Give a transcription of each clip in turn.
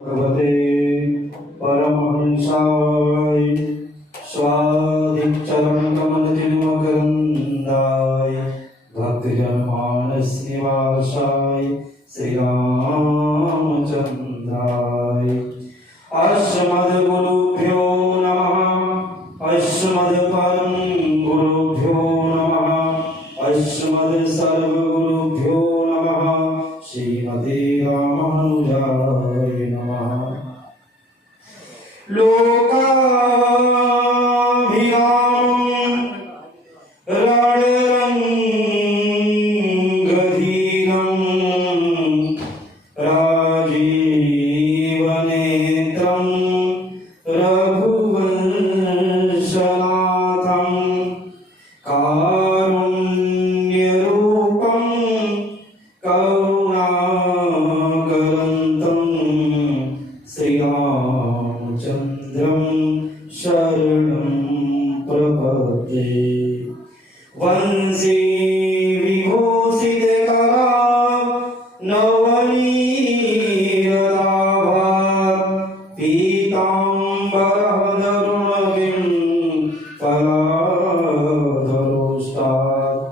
भगवते परमहंसाय स्वादिचरणकमलतिलकरन्दाय भक्तजनमानस निवासाय श्रीरामचन्द्राय अस्मद्गुरुभ्यो नमः। अस्मद्परं गुरुभ्यो नमः। अस्मद्सर्वगुरुभ्यो नमः। श्रीमते रामानुजाय नमः। लोकाभिरामं रणरङ्गधीरं राजीवनेत्रं रघुवंशनाथं कारुण्यरूपं करुणाकरन्तं श्रीरामचन्द्रं शरणं प्रपद्ये। वंशी विभूषितकरा नवनीरदाभात् पीताम्बरधरुणविम्फलाधरोष्टात्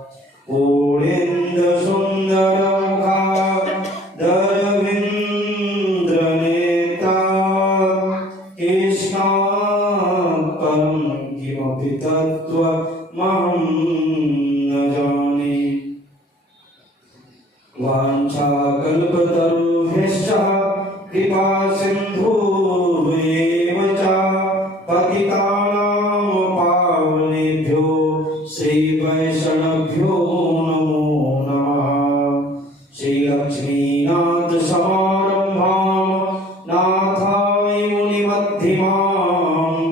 पूर्णेन्दुसुन्दरमुखादरविन्द्रनेत्रात् कृष्णात् परं किमपि तत्त्वमहं न जाने। वाञ्छाकल्पतरुभ्यश्च कृपासिन्धुभ्येव च पतितानां पावनेभ्यो श्रीवैष्णवेभ्यो नमो नमः। श्रीलक्ष्मीनाथसमारम्भां नाथाय मुनिमध्यमाम्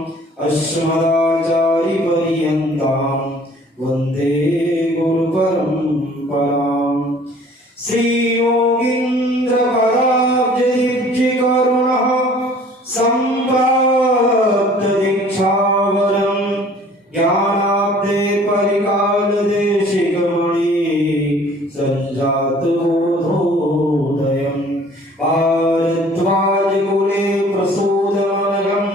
अस्मदाचार्यपर्यन्तां वन्दे गुरुपरम्पराम्। श्रीयोगीन्द्रपदाब्जदिव्यकरुणः सम्प्राप्तदीक्षावरं ज्ञानाब्धे परिकालदेशिकमणि सञ्जातबोधोदयं भारद्वाजकुले प्रसूदमनघं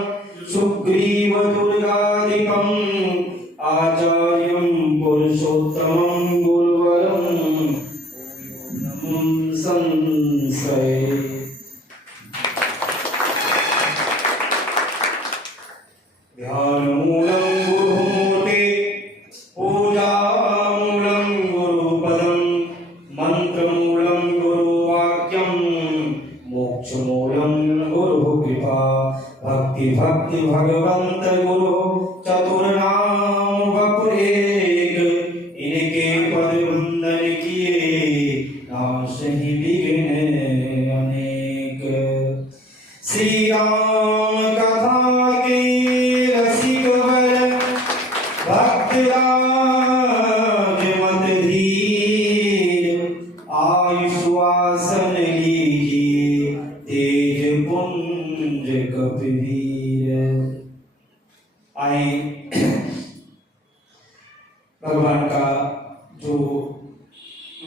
सुग्रीवदुर्गाधिपम् आचार्यं पुरुषोत्तमं गुरुवरं संशये। ध्यानमूलं गुरुमूर्ते पूजामूलं गुरुपदं मन्त्रमूलं गुरुवाक्यं मोक्षमूलं गुरुकृपा। भक्ति भगवन्त गुरु चतुर्नाम बपुरेक इनके पद वंदन किए नाशहि विघ्न अनेक। श्री राम कथा के रसिक वर भक्त राज मत धीर आयुष्वासन लीजिए तेज पुंज कपिवीर। आए भगवान का जो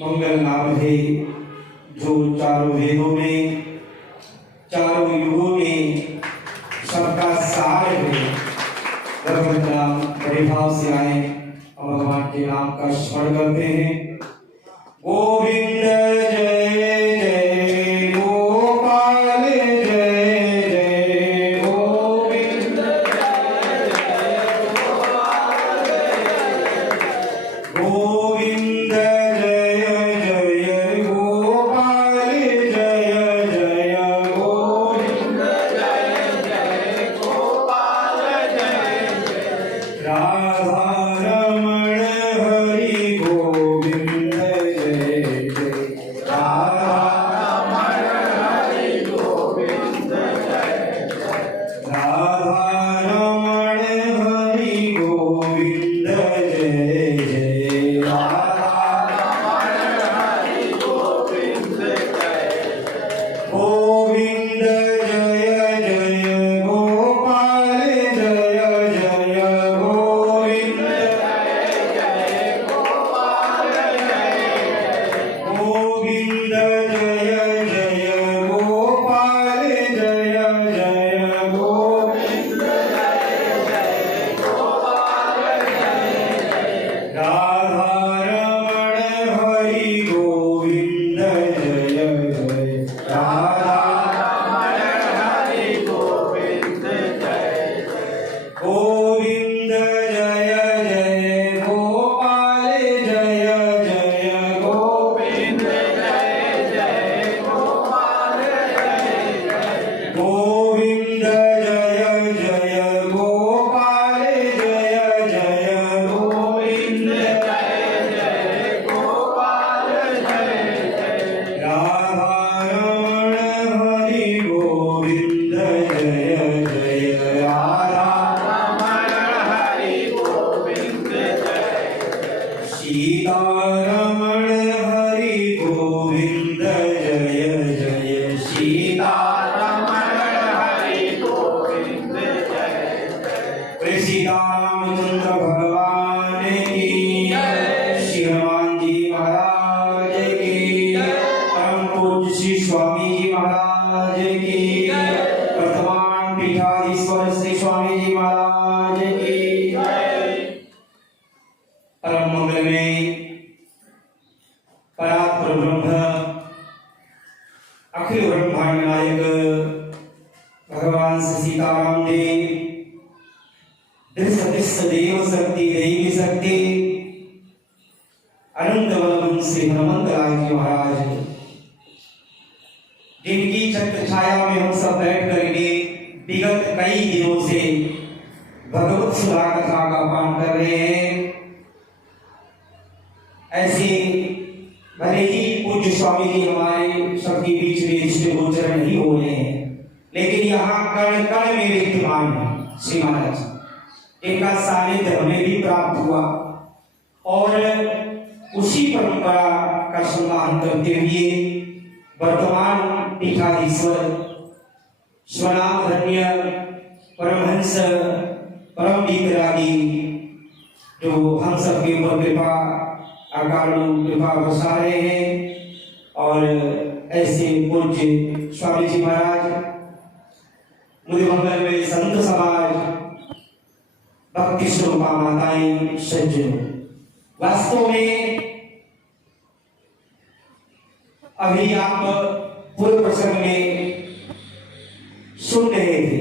मंगल नाम है, जो चारों वेदों में चारों युगों में सबका सार है, भगवत नाम बड़े भाव से आए और भगवान के नाम का स्मरण करते हैं। गोविंद जय जय गोपाल जय जय गोविंद गोविंद जय जय गोपाल जय जय गोविंद जय जय गोपाल जय जय राधा रमण हरि गोविंद गोविंद जय जय गोपाल जय जय गोविंद जय जय गोपाल जय जय राधा रमण हरि गोविंद जय जय राधा रमण हरि गोविंद जय जय सीता रमण हरि गोविंद जय जय सीता सीता रामचंद्र भगवान की श्री हनुमान जी महाराज की परम पूज्य श्री स्वामी जी महाराज की वर्तमान पीठाधीश्वर श्री स्वामी जी महाराज की परम मंगल में परात्पर ब्रह्म अखिल ब्रह्मांड नायक भगवान श्री सीताराम जी देव शक्ति देवी शक्ति अनंत बलवंत श्री हनुमंत राय जी महाराज जिनकी छत्र छाया में हम सब बैठ करके विगत कई दिनों से भगवत सुधा कथा का पाठ कर रहे हैं। ऐसे भले ही पूज्य स्वामी जी हमारे सबके बीच में दृष्टि गोचर नहीं हो रहे हैं, लेकिन यहाँ कण कण में विद्यमान है श्री महाराज। इनका सानिध्य हमें भी प्राप्त हुआ और उसी परंपरा का सम्मान करते हुए वर्तमान पीठाधीश्वर स्वनाम धन्य परमहंस परम वितरागी जो हम सबके ऊपर कृपा अकाल कृपा बरसा रहे हैं, और ऐसे पूज्य स्वामी जी महाराज मुझे मंगल में संत समाज भक्ति स्वरूपा माताएं सज्जन, वास्तव में अभी आप पूर्व प्रसंग में सुन रहे थे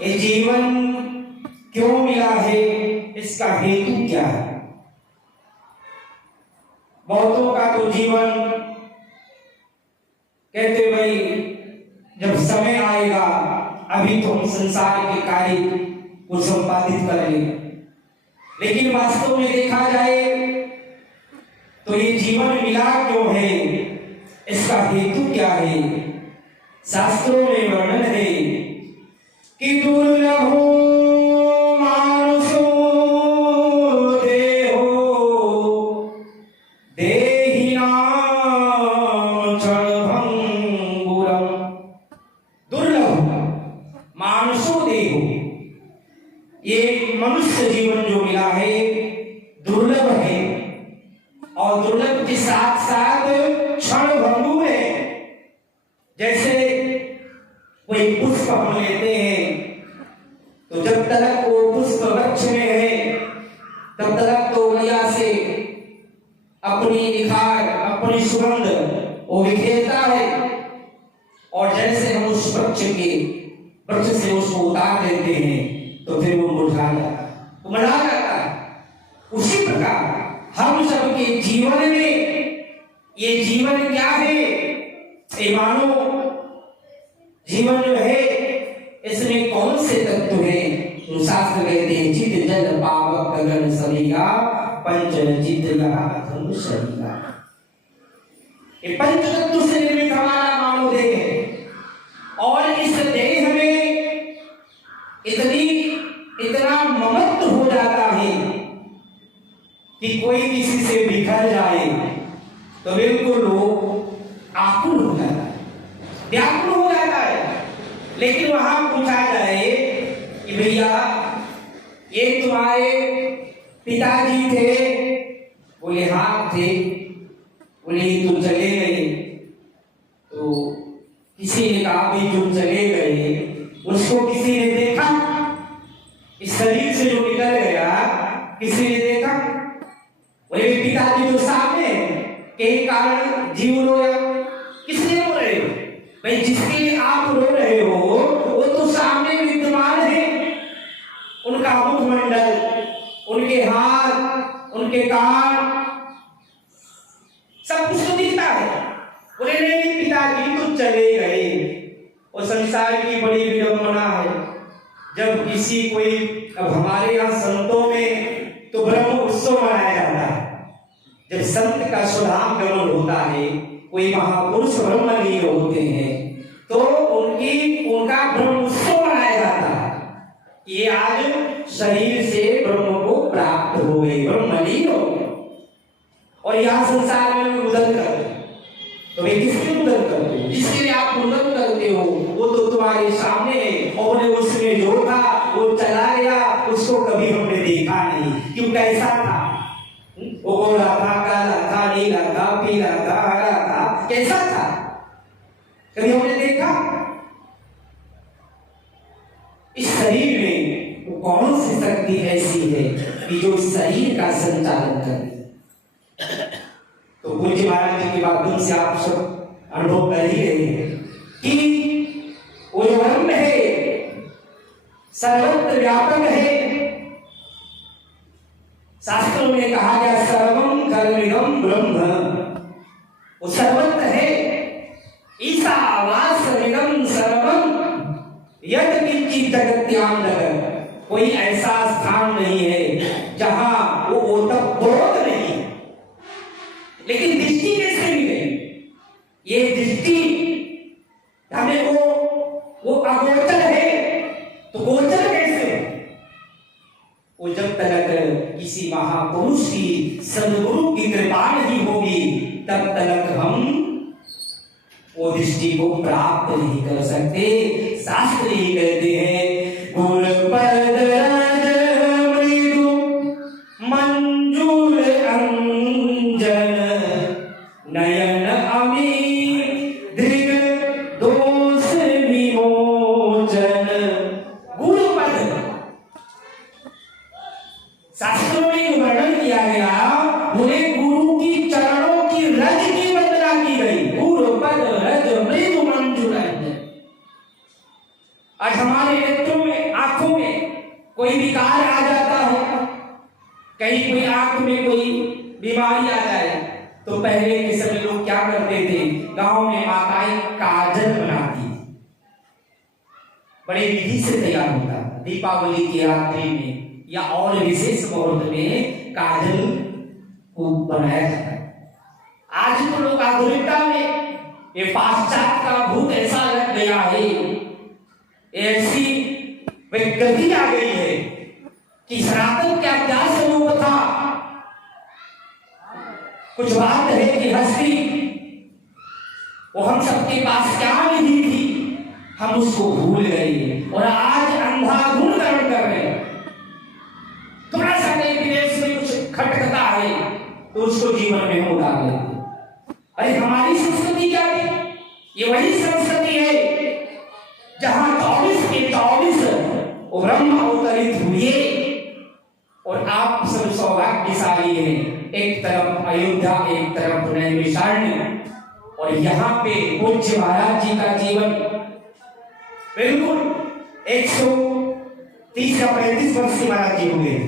ये जीवन क्यों मिला है, इसका हेतु क्या है। बहुतों का तो जीवन कहते भाई जब समय आएगा अभी तो हम संसार के कार्य को संपादित करेंगे, लेकिन वास्तव में देखा जाए तो ये जीवन मिला क्यों है, इसका हेतु क्या है। शास्त्रों में वर्णन है कि दुर्लभो मानुषो देहो देहिनां क्षणभंगुरम्। दुर्लभ मानुषो देहो, ये मनुष्य जीवन जो मिला है दुर्लभ है, और दुर्लभ के साथ साथ क्षण भंगुर है। जैसे कोई पुष्प हम लेते हैं तो जब तक वो पुष्प वृक्ष में है तब तक तो बढ़िया से अपनी निखार अपनी सुगंध वो बिखेरता है, और जैसे हम उस वृक्ष से उसको उतार देते हैं तो फिर वो मुरझा जाता है। उसी प्रकार हम सबके जीवन में ये जीवन क्या है, ये मानो जीवन जो है इसमें कौन से तत्व है। तो शास्त्र कहते हैं चित जल पावक गगन सरिया पंच चित शरीरा। ये पंच तत्व से निर्मित हमारा मानव देह है, और इस देह में इतना ममत्व हो जाता है कि कोई किसी से बिखर जाए तो बिल्कुल वो आकुल हो जाता है, व्याकुल हो जाता है। लेकिन वहां पूछा जाए कि भैया ये तुम्हारे पिताजी थे, बोले हाँ थे, बोले तो चले गए। तो किसी ने कहा भी जो चले गए उसको किसी ने देखा, इस शरीर से जो निकल गया किसी ने देखा। बोले पिताजी तो सामने के कारण जीव रोया, किसने रो रहे हो भाई, जिसके लिए आप रो रहे हो वो तो सामने विद्यमान है। उनका मुखमंडल, उनके हाथ, उनके कान, सब कुछ तो दिखता है। बोले नहीं पिताजी तो चले गए, वो संसार की बड़ी विडंबना है। जब किसी कोई, अब हमारे यहाँ संतों में तो ब्रह्म उत्सव मनाया जाता है। जब संत का सुधाम गमन होता है, कोई महापुरुष ब्रह्मलीन होते हैं, तो उनका ब्रह्म उत्सव मनाया जाता है। ये आज शरीर से ब्रह्म को प्राप्त हो गए, ब्रह्मलीन हो गए। और यहाँ संसार में मुदन करते हैं। तो वे किसके मुदन करते हो? जिसके लिए आप मुदन करते हो वो तो तुम्हारे सामने है, और उसमें जो था वो चला गया, उसको कभी हमने देखा नहीं। क्यों, कैसा था? वो गोरा था, काला था, नीला था, पीला था, हरा था, कैसा था? कभी हमने देखा? इस शरीर में कौन सी शक्ति ऐसी है कि जो शरीर का संचालन करे? तो पूज्य महाराज जी के माध्यम से आप सब अनुभव कर ही रहे हैं कि वो जो ब्रह्म है सर्वत्र व्यापक है। शास्त्रों में कहा गया सर्वम कर्मिदम ब्रह्म, वो सर्वत्र है। ईशावास्यमिदं सर्वम यत् किंचित् जगत्यां जगत्, कोई ऐसा स्थान नहीं है जहां वो ओतप्रोत नहीं। लेकिन दृष्टि कैसे मिले? ये दृष्टि हमें वो अगोचर है, तो गोचर कैसे? वो जब तक किसी महापुरुष की, सद्गुरु की कृपा नहीं होगी, तब तक हम वो दृष्टि को प्राप्त नहीं कर सकते। शास्त्र ही कहते हैं, गुरुपद रज मृदु मंजूर अंजन नयन अमी दृग दोष विमोचन। गुरुपद, शास्त्रों में वर्णन किया गया, बोले गुरु की चरणों की रज की वंदना की गई। गुरुपद रज मृदु मंजूर अंजन। आज हमारे नेत्रों में, आंखों में कोई विकार आ जाता है, कहीं कोई आंख में कोई बीमारी आ जाए, तो पहले के समय लोग क्या करते थे? गांव में माताएं काजल बनाती, बड़े विधि से तैयार होता। दीपावली की रात्रि में या और विशेष मुहूर्त में काजल को बनाया जाता है। आज तो लोग आधुनिकता में, ये पाश्चात्य का भूत ऐसा लग गया है, ऐसी गति आ गई है कि सनातन का क्या स्वरूप था। कुछ बात है कि हस्ती, वो हम सबके पास क्या निधि थी, हम उसको भूल गए और आज अंधाधुंध कर रहे हैं। थोड़ा सा कहीं विदेश में कुछ खटकता है तो उसको जीवन में हम उतार लेते। अरे हमारी संस्कृति क्या है? ये वही संस्कृति है जहां 24 के 24 ब्रह्म अवतरित हुए। और आप सब सौभाग्यशाली हैं, एक तरफ अयोध्या, एक तरफ नैमिषारण्य, और यहाँ पे पूज्य महाराज जी का जीवन बिल्कुल 130 या 35 वर्ष के महाराज जी हो गए,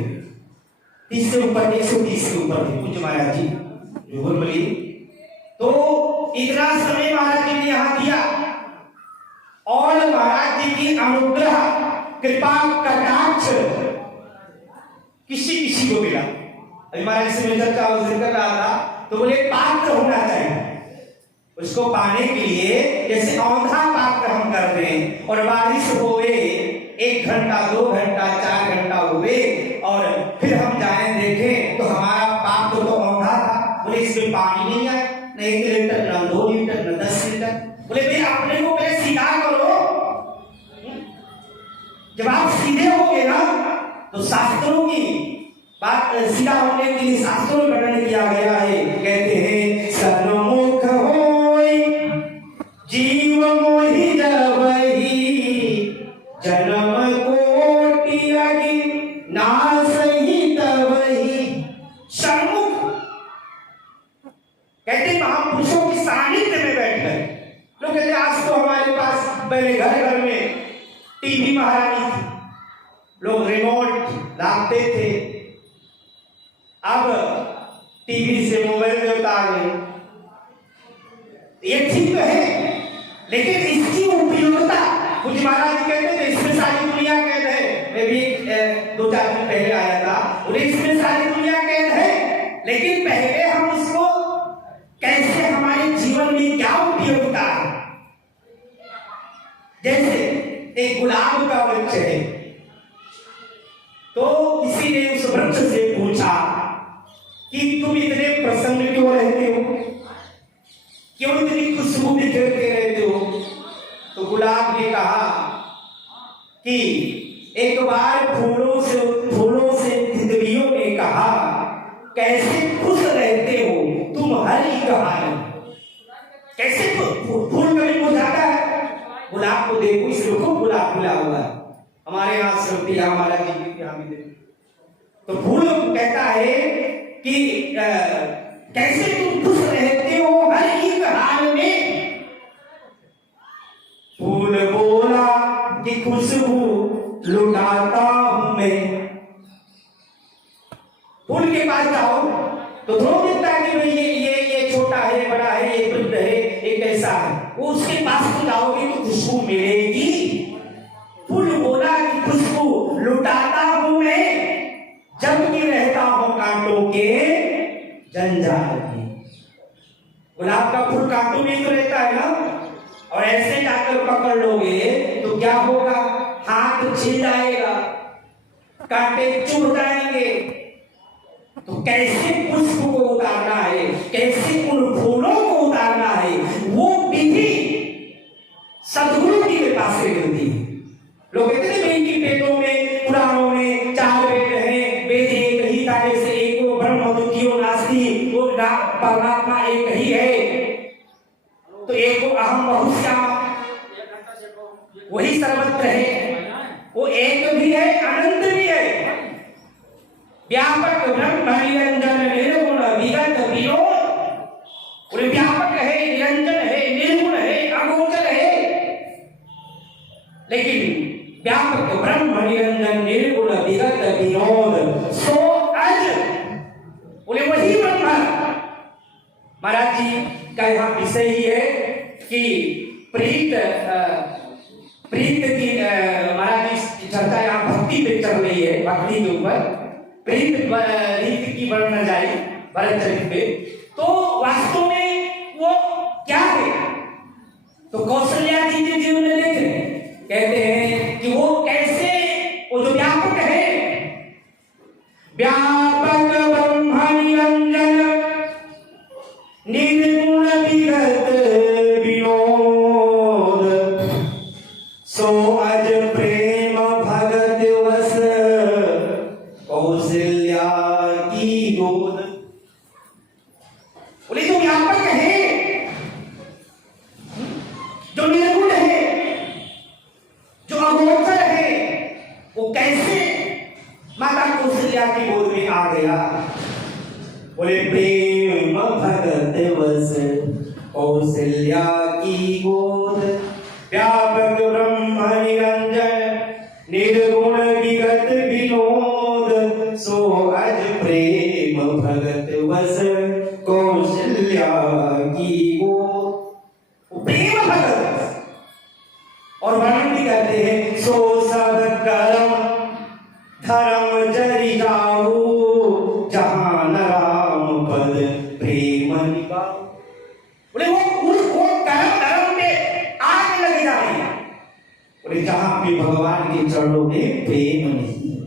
30 से ऊपर, 130 के ऊपर थे पूज्य महाराज जी जोगनमली। तो इतना समय महाराज जी ने यहाँ दिया, और महाराज जी की अनुग्रह, कृपा, कटाक्ष किसी किसी को मिला। अभी महाराज से मैं का जिक्र कर रहा था, तो बोले पात्र होना चाहिए। उसको पाने के लिए जैसे औंधा पात्र हम करते हैं, और बारिश हुए 1 घंटा, 2 घंटा, 4 घंटा हुए, और फिर हम जाए देखें तो हमारा पात्र तो औंधा था। बोले इसमें पानी नहीं आया, न 1 लीटर, न 2 लीटर, न 10 लीटर। बोले भाई अपने को पहले सीधा करो। जब आप सीधे होगे ना, तो शास्त्रों की बात सीधा होने के लिए शास्त्रों में वर्णन किया गया है। कहते हैं, सन्मुख होई जीव मोहि जबहि, जन्म कोटि अगि नासहि तबहि। सन्मुख कहते महापुरुषों की सानिध्य में बैठ गए। लोग कहते आज तो हमारे पास पहले घर घर में टीवी महारानी थी, लोग रिमोट लाते थे, अब टीवी से मोबाइल में उतार गए। ये ठीक है, लेकिन इसकी उपयोगिता महाराज जी कहते थे इसमें सारी दुनिया कैद है। मैं भी 2-4 दिन पहले आया था, बोले इसमें सारी दुनिया कैद है, लेकिन पहले हम उसको कैसे हमारे जीवन में क्या उपयोगिता है। जैसे एक गुलाब का वृक्ष है, तो किसी ने उस वृक्ष से पूछा कि तुम इतने प्रसन्न क्यों रहते हो, क्यों इतनी खुशबू बिखेरते रहते हो। तो गुलाब ने कहा कि एक बार फूलों से तितलियों ने कहा कैसे खुश रहते हो तुम हरी कहानी। कैसे फूल कभी मुरझाता है, गुलाब को देखो इसलिए खूब गुलाब खुला हुआ है। हमारे यहाँ श्रृंखला हमारा जी यहाँ भी देखो तो फूल कहता है कि कैसे तुम खुश रहते हो हर एक हाल में। फूल बोला कि खुशबू लुटाता हूं मैं। फूल के पास जाओ तो थोड़ा दिखता है कि भाई ये छोटा है, बड़ा है, ये वृद्ध है, ये कैसा है। वो उसके पास तो जाओगे तो खुशबू मिलेगी। फूल बोला कि खुशबू लुटाता हूं मैं, जबकि रहता हूं कांटों के जंजाल में। गुलाब का फूल कांटों में तो रहता है ना, और ऐसे जाकर पकड़ लोगे तो क्या होगा, हाथ छिल जाएगा, कांटे चुभ जाएंगे। तो कैसे पुष्प को उतारना है, कैसे उन फूलों को उतारना है, वो विधि सदगुरु की कृपा से मिलती है। लोग कहते हैं इनकी वेदों में पुराणों में 4 वेद हैं, वेद एक ही था, जैसे एक वो ब्रह्म द्वितीयो नास्ति, वो परमात्मा एक ही है, तो एक वो अहम बहुश्याम वही सर्वत्र है, वो एक भी है अनंत भी है, व्यापक ब्रह्म निरंजन निर्गुण विगत विनोद। वो व्यापक है, निरंजन है, निर्गुण है, अगोचर है, लेकिन व्यापक ब्रह्म निरंजन निर्गुण विगत विनोद सो अज। बोले वही ब्रह्म। महाराज जी का यहाँ विषय ही है कि प्रीत की महाराज जी चर्चा यहाँ भक्ति पे चल रही है, भक्ति के ऊपर प्रीत रीत की वर्णन जाए भरत चरित्र पे। तो वास्तव में वो क्या है, तो कौशल्या जी के जीवन में देखें, कहते हैं कि वो कैसे, वो जो व्यापक है, व्यापक ब्रह्म निरंजन निर्गुण विगत विनोद सो अज प्रेम भगत वस कौशल्या की गोद। बोले जो व्यापक है, जो निर्गुण है, जो अगोचर है, वो कैसे माता कौशल्या की गोद में आ गया। बोले प्रेम भगत वस कौशल्या की गोद, व्यापक ब्रह्म निरंजन निर्गुण विगत विनोद सो अज प्रेम भगत वस कौशल्या की गोद। प्रेम भगत और वर्णन भी करते हैं, सो सब करम धर्म जरि जाऊ जहान राम पद प्रेम निभाऊ। बोले वो कर्म धर्म पे आग लग जाए, बोले जहां पे भगवान के चरणों में प्रेम नहीं है।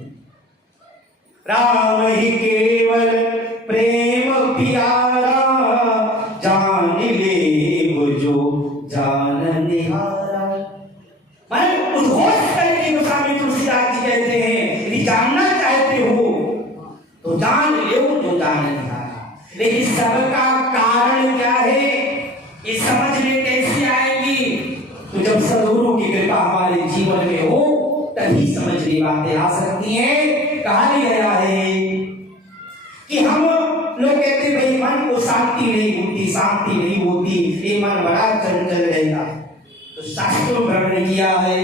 राम ही केवल प्रेम प्यारा, जान ले वो जो जान निहारा। मैं उद्घोष करके गोस्वामी तुलसीदास जी कहते हैं, यदि जानना चाहते हो तो जान लो जो जान निहारा। लेकिन सबका कारण क्या है, ये समझ में कैसे आएगी, तो जब सद्गुरु की कृपा हमारे जीवन में हो तभी समझ में बातें आ सकती हैं। कहा गया है कि हम लोग कहते भाई मन को शांति नहीं होती, शांति नहीं होती, ये मन बड़ा चंचल रहता है। तो शास्त्रों में वर्णन किया है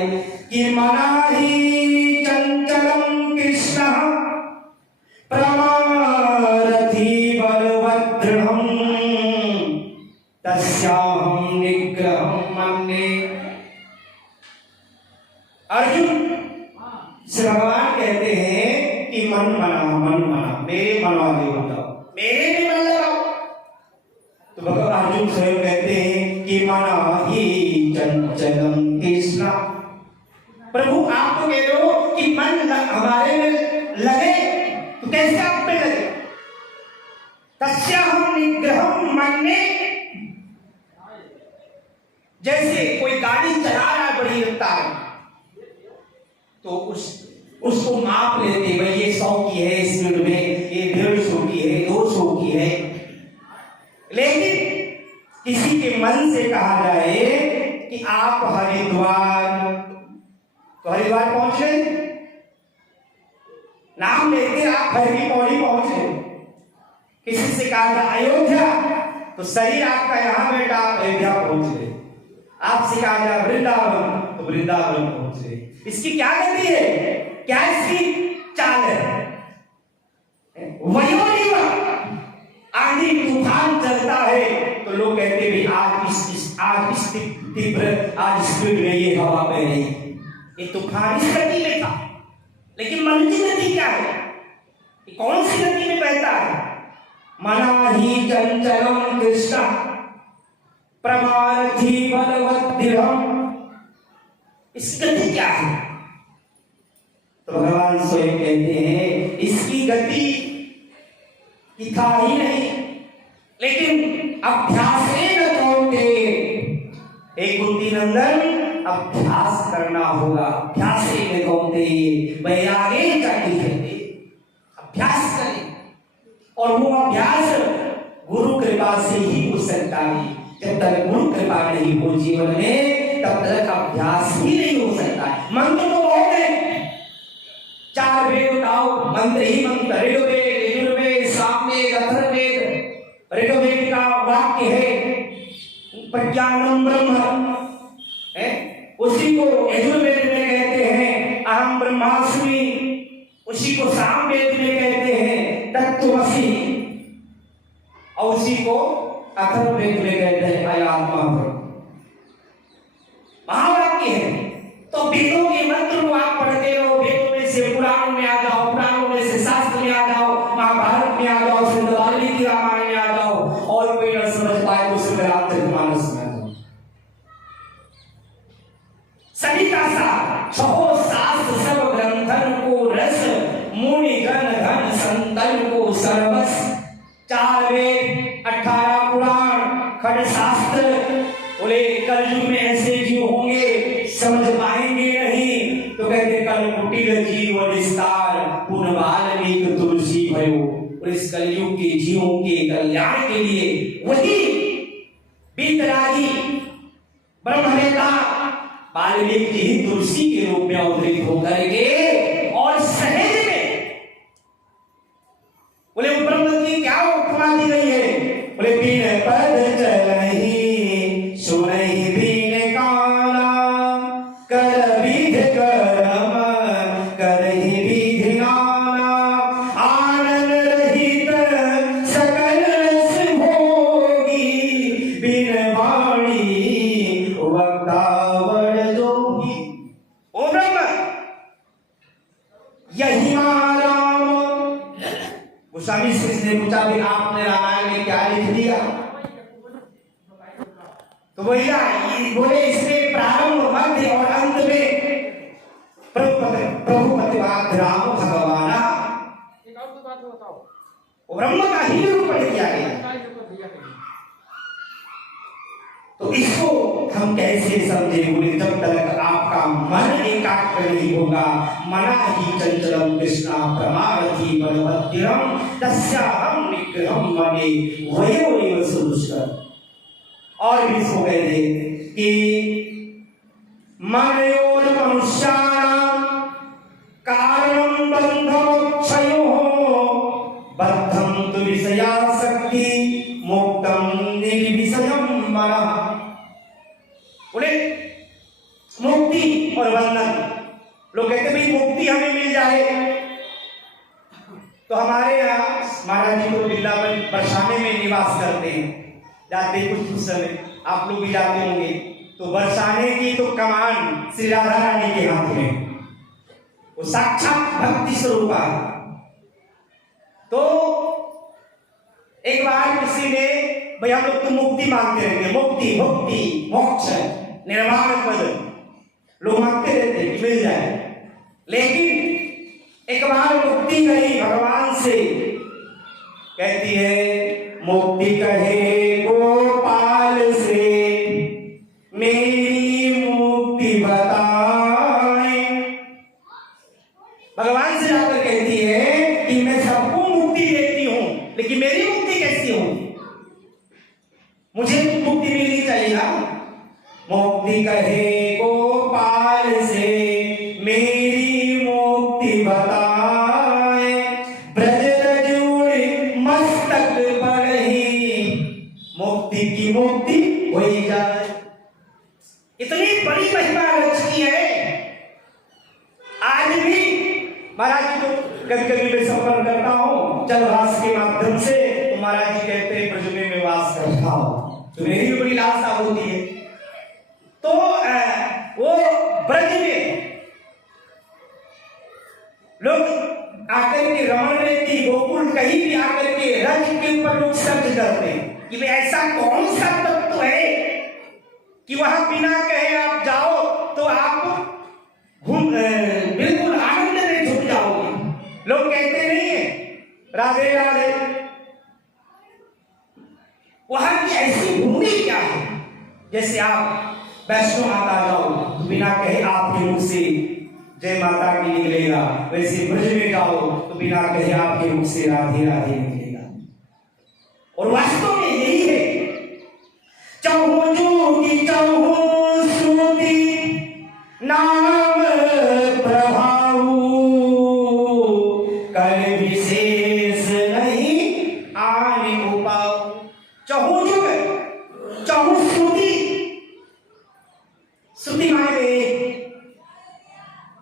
कि मना ही चंचलम कृष्ण प्रमारथी बलवदृढ़ं तस्याहं निग्रहं मन्ये। अर्जुन से भगवान कहते हैं कि मन मना मेरे मन वाले बताओ, मेरे भी मन लगाओ। तो भगवान अर्जुन स्वयं कहते हैं कि मना ही चंचलम कृष्णा। प्रभु आप तो कह रहे हो कि मन हमारे में लगे, तो कैसे आप पे लगे? तस्याहं निग्रहं मन्ये। जैसे कोई गाड़ी चला रहा है बड़ी रफ्तार में, तो उसको माप लेते, भाई ये 100 की है स्पीड में, ये 150 की है, 200 की है। लेकिन किसी के मन से कहा जाए कि आप हरिद्वार, तो हरिद्वार पहुंच गए, नाम लेते आप हरि पौड़ी पहुंच गए। किसी से कहा जाए अयोध्या, तो शरीर आपका यहां बैठा, आप अयोध्या पहुंच गए। आपसे कहा जाए वृंदावन, तो वृंदावन पहुंच गए। इसकी क्या गति है, क्या इसकी चाल है? वयोनिवा आंधी तूफान चलता है तो लोग कहते हैं आज इस तीव्र आज स्पीड में ये हवा बह रही, ये तूफान इस गति में था। लेकिन मन की गति क्या है, ये कौन सी गति में बहता है? मना ही चंचलम कृष्ण प्रमारथी बलवद्दृढ़। इसकी गति क्या है? तो भगवान स्वयं कहते हैं इसकी गति की था ही नहीं, लेकिन अभ्यास एक कुंती नंदन अभ्यास करना होगा। अभ्यास वैराग्य जाती है, अभ्यास करें, और वो अभ्यास गुरु कृपा से ही हो सकता है। जब तक गुरु कृपा नहीं हो जीवन में, तब तक अभ्यास ही नहीं हो सकता है। मंत्र तो बहुत है, 4 वेद बताओ, मंत्र ही मंत्र, ऋग्वेद, यजुर्वेद, सामवेद, अथर्ववेद। ऋग्वेद का वाक्य है प्रज्ञानम ब्रह्म, उसी को यजुर्वेद में कहते हैं अहम ब्रह्मास्मि, उसी को सामवेद में कहते हैं तत्त्वमसि, और उसी को अथर्ववेद में कहते हैं अयमात्मा ब्रह्म। महावाक्य है। तो वेदों के मंत्र को आप पढ़ते रहो, वेदों में से पुराणों में आ जाओ, पुराणों में से शास्त्र में आ जाओ, महाभारत में आ जाओ, फिर वाल्मीकि रामायण में आ जाओ, और कोई न समझ पाए तो फिर रामचरितमानस में आ जाओ। सभी का सार छहो शास्त्र सब ग्रंथन को रस, मुनि गण धन संतन को सर्वस। 4 वेद, 18 पुराण, खंड शास्त्र। बोले कलयुग में ऐसे जीव होंगे समझ पाएंगे नहीं, तो कहते कल कुटिल जीव विस्तार, पुन वाल्मीकि तुलसी भयो। और इस कलयुग के जीवों के कल्याण के लिए वही बीतरागी ब्रह्मनेता वाल्मीकि जी ही तुलसी के रूप में अवतरित होकर के, और सहज में बोले ब्रह्म की क्या उपमा दी गई है? बोले बिन पद चलहि सुनहि बिन काना, कर विध कर्म करहि विधि नाना, आनंद रहित सकल रस भोगी, बिन वाणी वक्ता बड़ जोगी। ओ ब्रह्म, यही राम। गोस्वामी ने पूछा भी आपने रामायण में क्या लिख दिया? तो भैया बोले इसमें प्रारंभ, मध्य और अंत में प्रभु प्रतिवाद राम भगवान। एक और बात बताओ, ब्रह्म का ही निरूपण किया गया। तो इसको हम कैसे समझे? बोले जब तक आपका मन एकाग्र नहीं होगा। मना ही चंचलम कृष्णा प्रमारथी बलवद्दृढ़ं, तस्याहं निग्रहं मन्ये वयोनिव सुदुष्करम्। और भी इसको कहते कि मनयोर मनुष्याणां कारणं बन्धमोक्षयोः, बद्धं तु विषयासक्ति मुक्तं निर्विषयं मनः। बोले मुक्ति और बंधन, लोग कहते भाई मुक्ति हमें मिल जाए, तो हमारे यहाँ महाराज जी तो वृंदावन बरसाने में निवास करते हैं, जाते कुछ समय, आप लोग भी जाते होंगे। तो बरसाने की तो कमान श्री राधा रानी के हाथ में, वो साक्षात भक्ति स्वरूपा है। तो एक बार किसी ने, भाई हम लोग तो मुक्ति मांगते रहते, मुक्ति मुक्ति मोक्ष निर्वाण पद लोग मांगते रहते कि मिल जाए, लेकिन एक बार मुक्ति गई भगवान से, कहती है मुक्ति कहे गोपाल से मेरी मुक्ति बताए। भगवान से जाकर कहती है कि मैं सबको मुक्ति देती हूं, लेकिन मेरी मुक्ति कैसी हो, मुझे मुक्ति मिलनी चाहिए ना। मुक्ति कहे गोपाल से मेरी मुक्ति बताए, ब्रज रजूड़ मस्तक बढ़ी मुक्ति की मुक्ति हो जाए। इतनी बड़ी महिमा रचनी है। आज भी महाराज जी को कभी कभी मैं सफर करता हूँ जलवास के माध्यम से, तो महाराज जी कहते हैं ब्रज में मैं वास करता हूँ, तो मेरी भी बड़ी लालसा होती है। तो वो ब्रज में लोग आकर के रमण रहती, गोकुल कहीं भी आकर के रथ के ऊपर लोग सर्च करते हैं कि वे ऐसा कौन सा तत्व है कि वहां बिना कहे आप जाओ तो आप बिल्कुल आनंद में झुक जाओगे। लोग कहते नहीं है राधे राधे, वहां की ऐसी भूमि क्या है, जैसे आप वैष्णो माता जाओ तो बिना कहे आपके मुख से जय माता की निकलेगा, वैसे ब्रज में जाओ तो बिना कहे आपके मुख से राधे राधे निकलेगा। और वास्तव में यही है, चहु जोगी चहु श्रुति नाम प्रभाऊ, कर विशेष नहीं आने उपाऊ। चहु जुग चहु श्रुति, श्रुति माने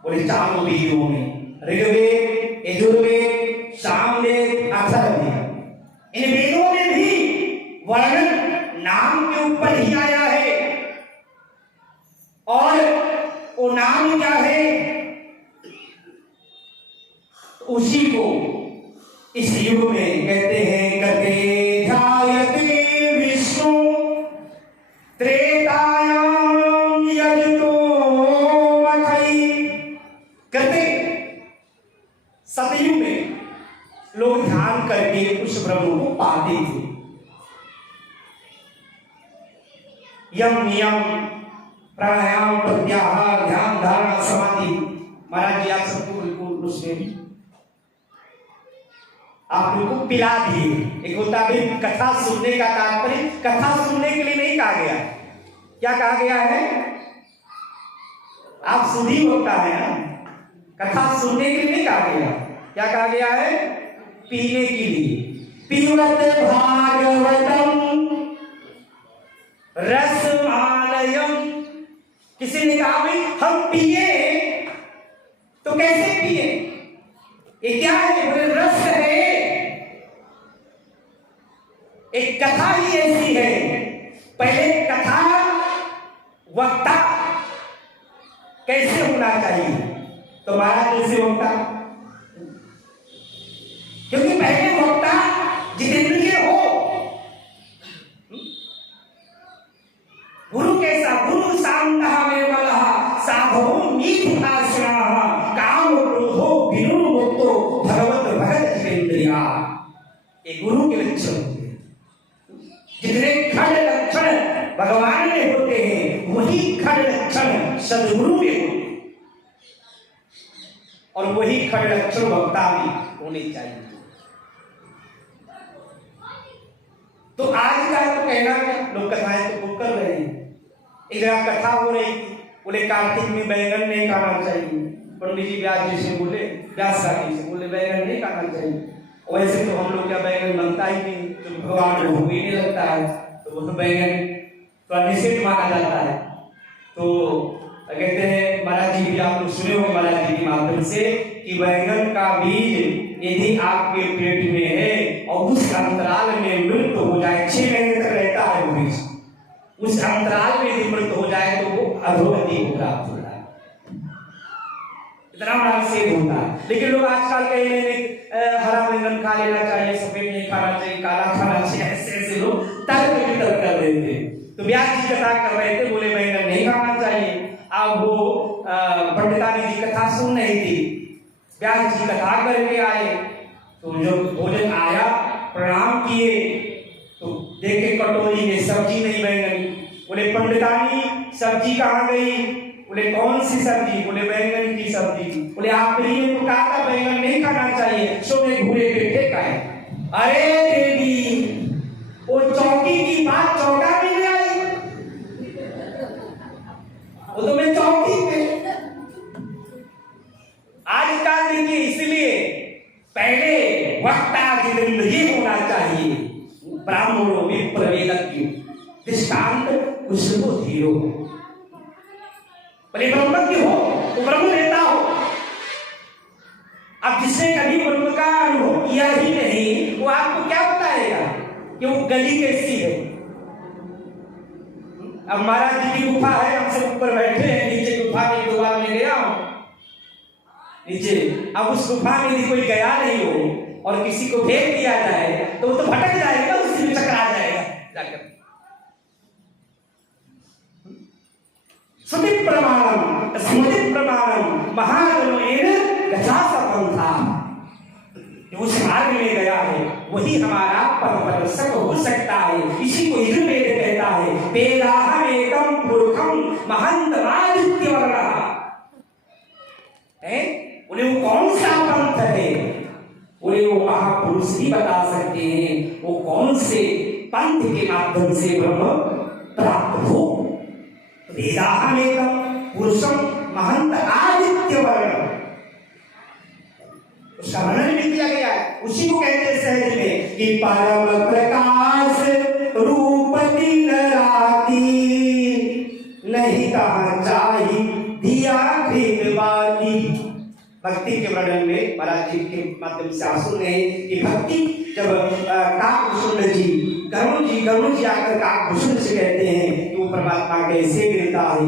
बोले चारों वेदों में, ऋग्वेद, यजुर्वेद, सामवेद, अथर्ववेद, इन वेदों में भी वर्णन नाम के ऊपर ही आया है। और वो नाम क्या है, उसी को इस युग में कहते हैं कते ध्यायते विष्णु त्रेतायाम यजतो मखई। कहते सतयुग में लोग ध्यान करके उस ब्रह्म को पाते थे। यम नियम प्राणायाम प्रत्याहार ध्यान धारणा समाधि, महाराज जी आप सबको बिल्कुल उसमें आप लोगों को पिला दिए। एक होता है कथा सुनने का तात्पर्य, कथा सुनने के लिए नहीं कहा गया, क्या कहा गया है, आप सुधी होता है ना, कथा सुनने के लिए नहीं कहा गया, क्या कहा गया है, पीने के लिए। पीवत भागवतम रसमालयम, किसी ने कहा भाई हम पिए, तो कैसे पिए, ये क्या है, बोले रस है। एक कथा ही ऐसी है, पहले कथा वक्ता कैसे होना चाहिए, तो महाराज कैसे वक्ता, क्योंकि पहले वक्ता जितेंद्रिय हो। गुरु कैसा, गुरु शांतः निर्मलः साधो नीति आश्रयः काम क्रोधो विनुर्मुक्तो भगवत भगत जितेंद्रिया। ये गुरु के लक्षण होते हैं। जितने खड़ लक्षण भगवान में होते हैं वही खड़ लक्षण सदगुरु में होते हैं, और वही खड़ लक्षण वक्ता में होने चाहिए। तो आज का तो कहना लोग कथाएं तो खूब कर रहे हैं। एक जगह कथा हो रही थी, बोले कार्तिक में बैंगन नहीं खाना चाहिए, पंडित जी व्यास जी से बोले, व्यास जी से बोले बैंगन नहीं खाना चाहिए। वैसे तो हम लोग क्या बैंगन बनता ही नहीं, तो भगवान को भूख ही नहीं लगता है, तो वो बैंगन तो निषेध माना जाता है। तो कहते हैं महाराज जी भी आप लोग सुने हो महाराज जी के माध्यम से कि बैंगन का बीज यदि आपके पेट में है और उस अंतराल में मृत्यु हो जाए, 6 महीने तक रहता है वो बीज, उस उस अंतराल में यदि मृत हो जाए तो वो अधोगति को प्राप्त होता है। इतना बड़ा निषेध होता है। लेकिन लोग आजकल कह रहे हैं हरा बैंगन खा लेना चाहिए, सफेद नहीं खाना चाहिए, काला खाना चाहिए, ऐसे ऐसे लोग तर्क वितर्क कर रहे थे। तो व्यास जी कथा कर रहे थे, बोले बैंगन नहीं खाना चाहिए। अब वो पंडितानी जी कथा सुन रही थी, व्यास जी कथा करके आए, तो जो भोजन आया प्रणाम किए तो देखे कटोरी में सब्जी नहीं बैंगन। बोले पंडितानी सब्जी कहाँ गई? बोले कौन सी सब्जी? बोले बैंगन की सब्जी। बोले आपने ये तो कहा था बैंगन नहीं खाना चाहिए, सोने घूरे पे फेंका है। अरे देवी, वो चौकी की बात चौका में नहीं आई, वो तो मैं चौकी पे। आजकल देखिए, इसलिए पहले वक्ता की दिन ये होना चाहिए, ब्राह्मणों में प्रवेदज्ञ दृष्टांत कुशलो धीरो। भले ब्रह्मज्ञ हो तो ब्रह्म नेता हो। अब जिसने कभी ब्रह्म का अनुभव किया ही नहीं, वो आपको क्या बताएगा कि वो गली कैसी है। अब महाराज जी की गुफा है, हम सब ऊपर बैठे हैं, नीचे गुफा में दो बार में गया हूं नीचे। अब उस गुफा में यदि कोई गया नहीं हो और किसी को भेज दिया जाए तो वो तो भटक जाएगा, उसी में चकरा जाएगा जाकर। श्रुति प्रमाणम स्मृति प्रमाणम महाजनों गजासपंथा, उस मार्ग में गया है वही हमारा पथ प्रदर्शक हो सकता है। इसी को यजुर्वेद कहता है, वेदाहमेकं पुरुषं महन्तमादित्यवर्णः। बोले वो कौन सा पंथ है? बोले वो महापुरुष ही बता सकते हैं वो कौन से पंथ के माध्यम से ब्रह्म प्राप्त हो। वेदाहमेकं पुरुषं महंत आदित्यवर्णः, उसका वर्णन भी किया गया है। उसी को कहते हैं सहज में कि परम प्रकाश रूप दिन राती, नहीं कहा चाही दिया बाती। भक्ति के वर्णन में महाराज जी के माध्यम से आप सुन रहे हैं कि भक्ति जब काकभूषण जी आकर काकभूषण से कहते हैं कि वो परमात्मा कैसे मिलता है,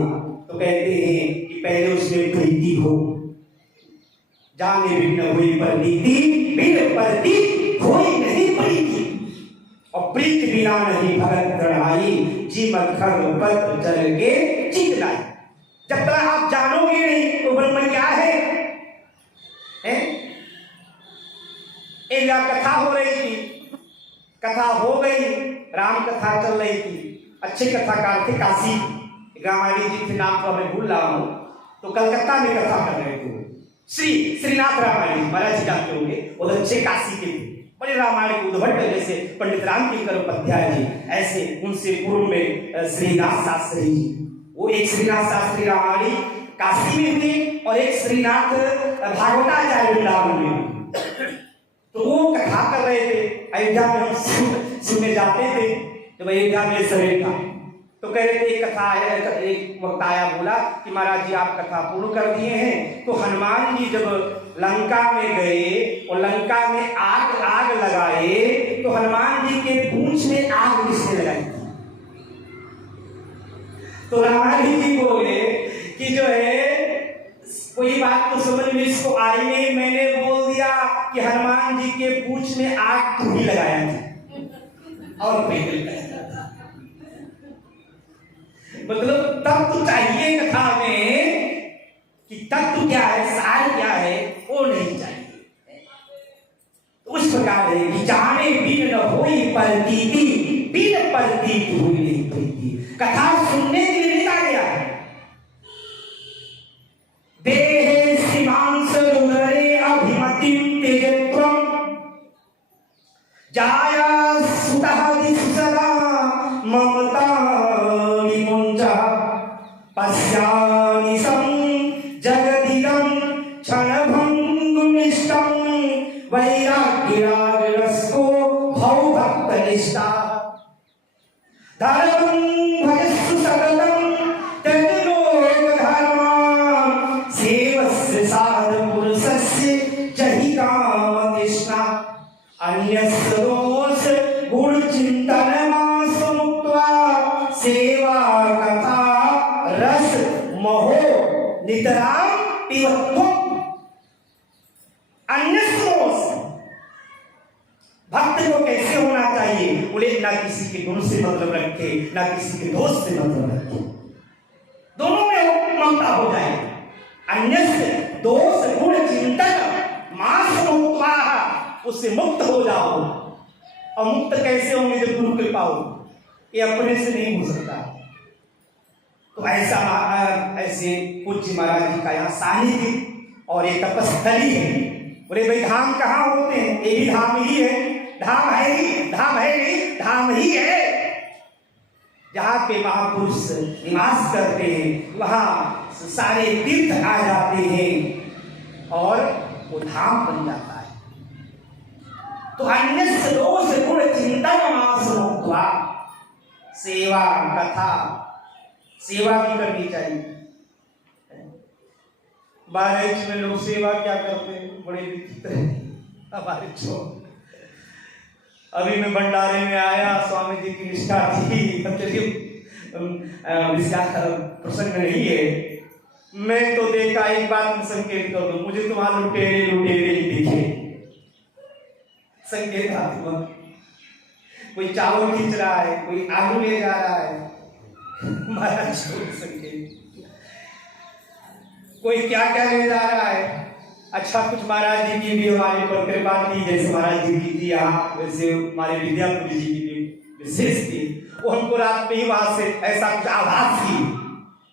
तो कहते हैं कि पहले उसमें प्रीति हो, जाने भिन्न हुई प्रतीति, बिन प्रतीति होई नहीं प्रीति, और प्रीति बिना नहीं भगत दृढ़ाई, जी मखर पत्र जल के चित लाई। जब तक आप जानोगे नहीं तो ब्रह्म क्या है? एक कथा हो रही थी, कथा हो गई, राम कथा चल रही थी, अच्छे कथाकार थे, काशी रामायणी जी थे, नाम तो मैं भूल रहा हूं, तो कलकत्ता में कथा कर रहे थे। श्रीनाथ रामायणी महाराज जी जानते होंगे, वो अच्छे काशी के थे, बड़े रामायण के उद्भट, जैसे पंडित राम किंकर उपाध्याय जी, ऐसे उनसे पूर्व में श्रीनाथ शास्त्री जी, वो एक श्रीनाथ शास्त्री रामायणी काशी में थे और एक श्रीनाथ भागवताचार्य वृंदावन में। तो वो कथा कर रहे थे, अयोध्या में हम सुनने जाते थे जब अयोध्या में सवेर था, तो कह रहे थे एक कथा आया, एक वक्त आया, बोला कि महाराज जी आप कथा पूर्ण कर दिए हैं। तो हनुमान जी जब लंका में गए और लंका में आग लगाए, तो हनुमान जी के पूंछ में आग किसने लगाई? तो रामायण जी बोले कि जो है कोई बात तो समझ में इसको आई नहीं, मैंने बोल दिया कि हनुमान जी के पूंछ में आग तू ही लगाया था और कोई नहीं लगाया। मतलब तत्व चाहिए कथा में कि तत्व क्या है, सार क्या है, वो नहीं चाहिए। उस प्रकार है कि जाने बिन न होई प्रतीति, बिन प्रतीति हुई नहीं प्रीति। कथा सुनने के लिए नहीं आ गया है। देहे सीमांस उदरे अभिमतिं तेजत्वं, जाया सुतः दिसदा ममता विमुञ्चः, पश्यामि सं जगदिदं क्षणभङ्गुनिष्ठं, वैराग्यरागरसो भव भक्तनिष्ठा, धर्मं भजस्व सततं त्यजलोकधर्मान्, सेवस्य साधुपुरुषस्य जहि कामतृष्णा, अन्यस्य दोष गुणचिन्तनमासमुक्त्वा सेवा पिबध्वम् अन्यस्मोऽस्मि। भक्त को कैसे होना चाहिए? बोले ना किसी के गुण से मतलब रखे, ना किसी के दोष से मतलब रखे, दोनों में ममता हो जाए। अन्यस्य दोष गुण चिंतन मास मुक्त्वा, उससे मुक्त हो जाओ। और मुक्त कैसे होंगे? जब गुरु कृपा हो, ये अपने से नहीं हो सकता। तो ऐसे पूज्य महाराज जी का यहाँ सानिध्य और ये तपस्थली है। बोले भाई धाम कहाँ होते हैं? ये भी धाम ही है। धाम है ही, धाम है नहीं, धाम ही है। जहाँ पे महापुरुष निवास करते हैं वहाँ सारे तीर्थ आ जाते हैं और वो धाम बन जाता है। तो अन्यस्य दोष गुण चिंतन मास मुक्त्वा, सेवा कथा, सेवा भी करनी चाहिए। 12 में लोग सेवा क्या करते हैं? बड़े विचित्र हमारे छोड़। अभी मैं भंडारे में आया, स्वामी जी की निष्ठा थी, प्रसंग नहीं है। मैं तो देखा, एक बात में संकेत कर दूं, मुझे तुम्हारे लुटेरे लुटेरे ही दिखे। संकेत आत्मा, कोई चावल खींच रहा है, कोई आलू ले जा रहा है, महाराज संकेत, कोई क्या क्या ले जा रहा है। अच्छा, कुछ महाराज जी की भी हमारे पर कृपा थी, जैसे महाराज जी की थी यहाँ, वैसे हमारे विद्यापुरी जी की भी विशेष थी। वो हमको रात में ही वहां से ऐसा कुछ आभास की।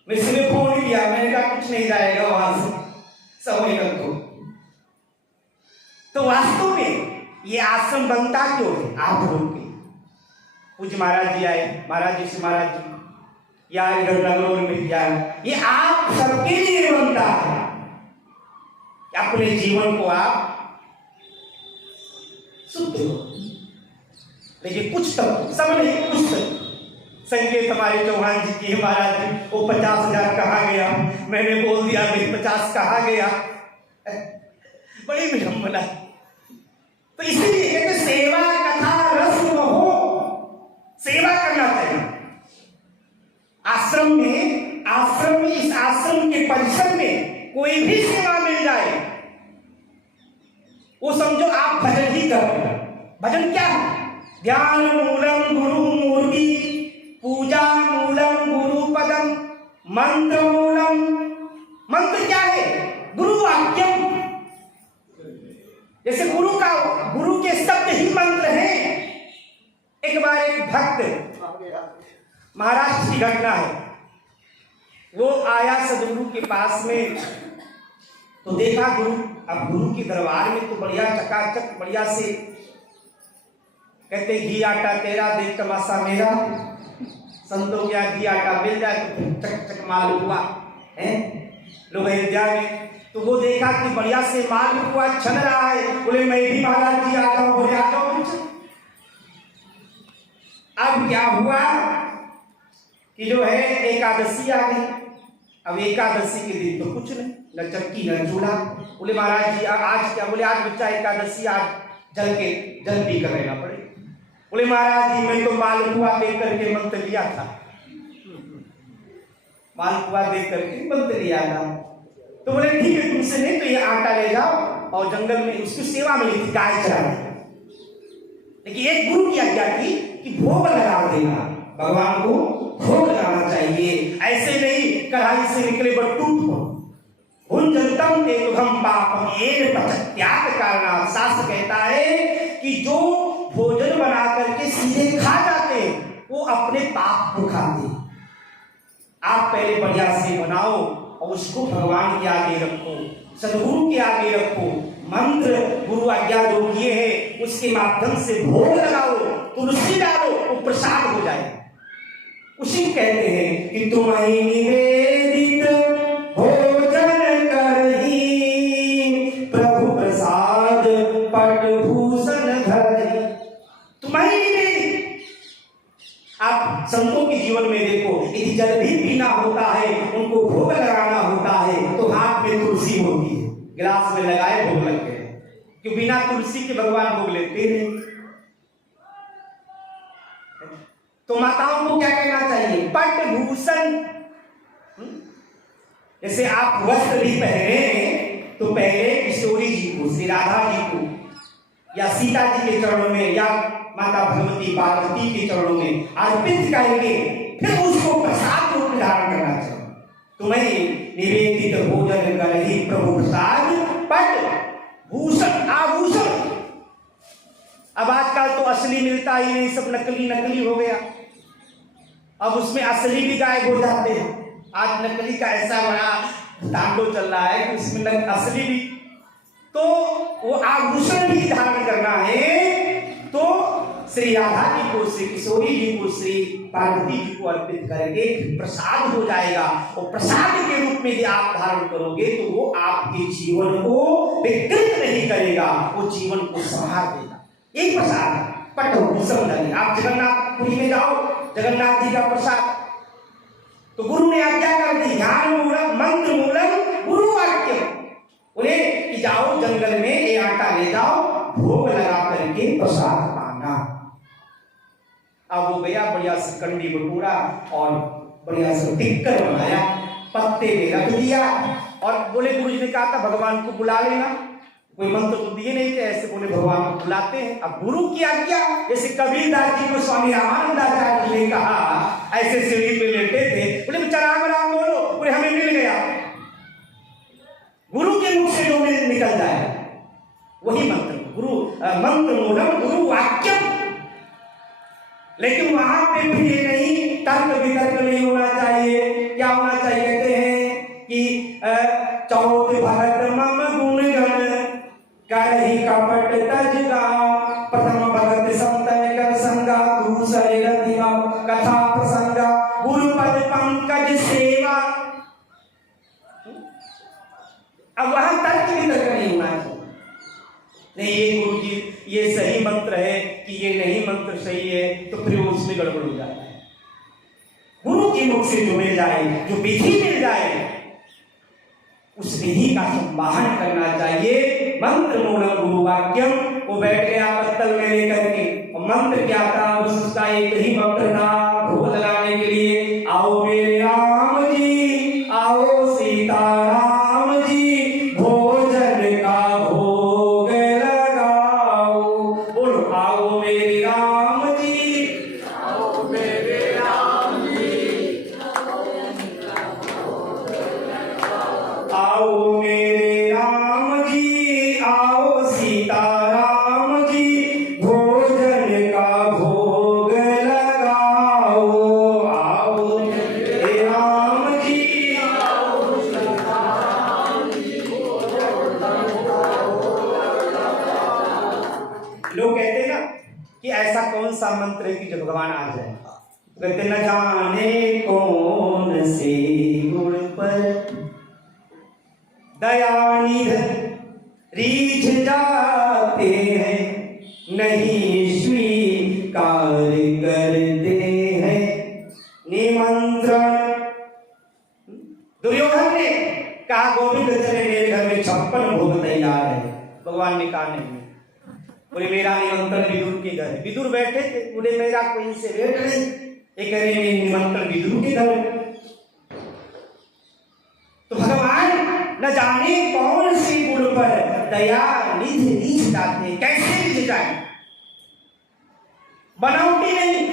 मैं सुबह फोन किया, मैंने कहा कुछ नहीं जाएगा वहां से, समय रखो। तो वास्तव में ये आश्रम बनता क्यों है? आप लोग के पूज्य महाराज जी आए, महाराज जी से महाराज जी या इधर नगरों में क्या, ये आप सबके लिए बनता है। अपने जीवन को आप शुद्ध हो, लेकिन कुछ तक, सब नहीं, कुछ तक। संकेत हमारे चौहान जी की, महाराज जी वो 50,000 कहाँ गया? मैंने बोल दिया भाई 50 कहाँ गया? बड़ी विडंबना। तो इसीलिए कहते सेवा कथा रस्म हो, सेवा करना चाहिए। आश्रम में इस आश्रम के परिसर में कोई भी सेवा मिल जाए, वो समझो आप भजन ही कर रहे हो। भजन क्या है? ध्यान मूलम गुरु मूर्ति, पूजा मूलम गुरु पदम, मंत्र मूलम। मंत्र क्या है? गुरु वाक्यम। जैसे गुरु के शब्द ही मंत्र हैं। एक बार एक भक्त, महाराष्ट्र की घटना है, वो आया सदगुरु के पास में, तो देखा गुरु, अब गुरु के दरबार में तो बढ़िया चकाचक बढ़िया से कहते घी आटा तेरा देख तमाशा मेरा, संतों क्या घी आटा मिल जाए तो फिर चक चक माल हुआ है लोग अयोध्या में। तो वो देखा कि बढ़िया से माल हुआ छन रहा है, बोले मैं भी महाराज जी आ जाऊं, बोले आ जाओ। अब क्या हुआ कि जो है एकादशी आ गई। अब एकादशी के दिन तो कुछ नहीं, न चक्की न चूल्हा। बोले महाराज जी आज क्या? बोले आज बच्चा एकादशी, आज जल पी कर रहना पड़े। बोले महाराज जी मैं तो मालपुआ देख करके मंत्र लिया था, मालपुआ देख करके मंत्र लिया था। तो बोले ठीक है, तुमसे नहीं तो ये आटा ले जाओ और जंगल में उसकी सेवा मिली थी, गाय चराने। लेकिन एक गुरु की आज्ञा थी कि भोग लगा देना, भगवान को भोग लगाना चाहिए। ऐसे नहीं कढ़ाई से निकले बट्टू भुंजंतम तेतुघम पापम येन पचत्याग कारणात्। शास्त्र कहता है कि जो भोजन बना करके सीधे खा जाते वो अपने पाप को खाते। आप पहले बढ़िया से बनाओ और उसको भगवान के आगे रखो, सदगुरु के आगे रखो, मंत्र गुरु आज्ञा जो किए हैं उसके माध्यम से भोग लगाओ, तुलसी डालो, वो प्रसाद हो जाए। उसी कहते हैं कि तुम्हें निवेदित भोजन करही, प्रभु प्रसाद पट भूषण धरही। तुम्हें निवेदित, आप संतों के जीवन में देखो, यदि जल भी पीना होता है, उनको भोग लगाना होता है तो हाथ में तुलसी होती है, गिलास में लगाए भोग लग गए, कि बिना तुलसी के भगवान भोग लेते नहीं। तो माताओं को क्या कहना चाहिए? पट भूषण। जैसे आप वस्त्र भी पहने तो पहले किशोरी जी को, श्री राधा जी को या सीता जी के चरणों में या माता भगवती पार्वती के चरणों में अर्पित करके फिर उसको प्रसाद रूप में धारण करना चाहिए। तुम्हें निवेदित भोजन करहि प्रभु प्रसाद पट भूषण आभूषण। अब आजकल तो असली मिलता ही नहीं, सब नकली नकली हो गया। अब उसमें असली भी गायब हो जाते हैं। आज नकली का ऐसा बड़ा तांडव चल रहा है कि उसमें असली भी, तो वो आभूषण भी धारण करना है तो श्री राधा जी को, श्री किशोरी जी को, श्री पार्वती जी को अर्पित करके प्रसाद हो जाएगा। और प्रसाद के रूप में यदि आप धारण करोगे तो वो आपके जीवन को विकृत नहीं करेगा, वो जीवन को संभाल देगा। एक प्रसाद पटभूषण धरि। आप जगन्नाथपुरी में जाओ, जगन्नाथ जी का प्रसाद तो गुरु ने आज्ञा कर दी, ध्यान मूलक मंत्र मूलक गुरु वाक्य, उन्हें कि जाओ जंगल में ये आटा ले जाओ, भोग लगा करके प्रसाद पाना। अब वो गया, बढ़िया से कंडी बटूरा और बढ़िया से टिक्कर बनाया, पत्ते में रख दिया और बोले, गुरु जी ने कहा था भगवान को बुला लेना, कोई मंत्र तो दिए नहीं थे, ऐसे बोले भगवान को बुलाते हैं। अब गुरु की आज्ञा, जैसे कबीरदास जी को स्वामी रामानंदाचार्य जी ने कहा, ऐसे सीढ़ी पे लेटे थे, बोले बेचारा राम राम बोलो, बोले हमें मिल गया। गुरु के मुख से जो निकल जाए वही मंत्र, गुरु मंत्र मूलम गुरु वाक्य। लेकिन वहां पे भी ये नहीं, तर्क वितर्क नहीं होना चाहिए। क्या होना चाहिए? कहते हैं कि चौथ भगत मम गुण गण करहि कपट तजगा, प्रथम भगत संतन कर संगा, दूसरे रतिमा कथा प्रसंगा, गुरुपद पंकज सेवा। अब वहां तर्क वितर्क नहीं होना चाहिए। नहीं ये गुरु जी ये सही मंत्र है कि ये नहीं मंत्र सही है, तो फिर उसमें गड़बड़ हो जाता है। गुरु के मुख से जो मिल जाए, जो विधि मिल जाए, उस विधि का संवाहन करना चाहिए। मंत्र मूलम गुरु वाक्यम। वो बैठ गया पत्तल में लेकर के, और मंत्र क्या था? उसका एक ही मंत्र था भोग लगाने के लिए, आओ मेरे राम जी, आओ सीताराम जी, भोजन का भोग लगाओ। बोलो, आओ मेरे राम जी, आओ मेरे राम जी, आओ मेरे राम जी, आओ सीताराम जी, भोजन का भोग लगाओ। आओ मेरे राम जी, आओ सीताराम जी, भोजन का भोग लगाओ। लोग कहते हैं ना कि ऐसा कौन सा मंत्र है कि जब भगवान आ जाए, कहते न जाने कौन से गुण पर दयानिध रीझ जाते हैं, नहीं स्वीकार करते हैं निमंत्रण। दुर्योधन ने कहा गोविंद चले मेरे घर में 56 भोग तैयार है। भगवान ने कहा नहीं। बोले मेरा निमंत्रण विदुर के घर है। विदुर बैठे थे, बोले मेरा कोई से रेट नहीं, ये कह रहे निमंत्रण विदुर के घर है। तो भगवान न जाने कौन सी गुण पर दया निधि रीझ जाते, कैसे रीझ जाए? बनावटी नहीं,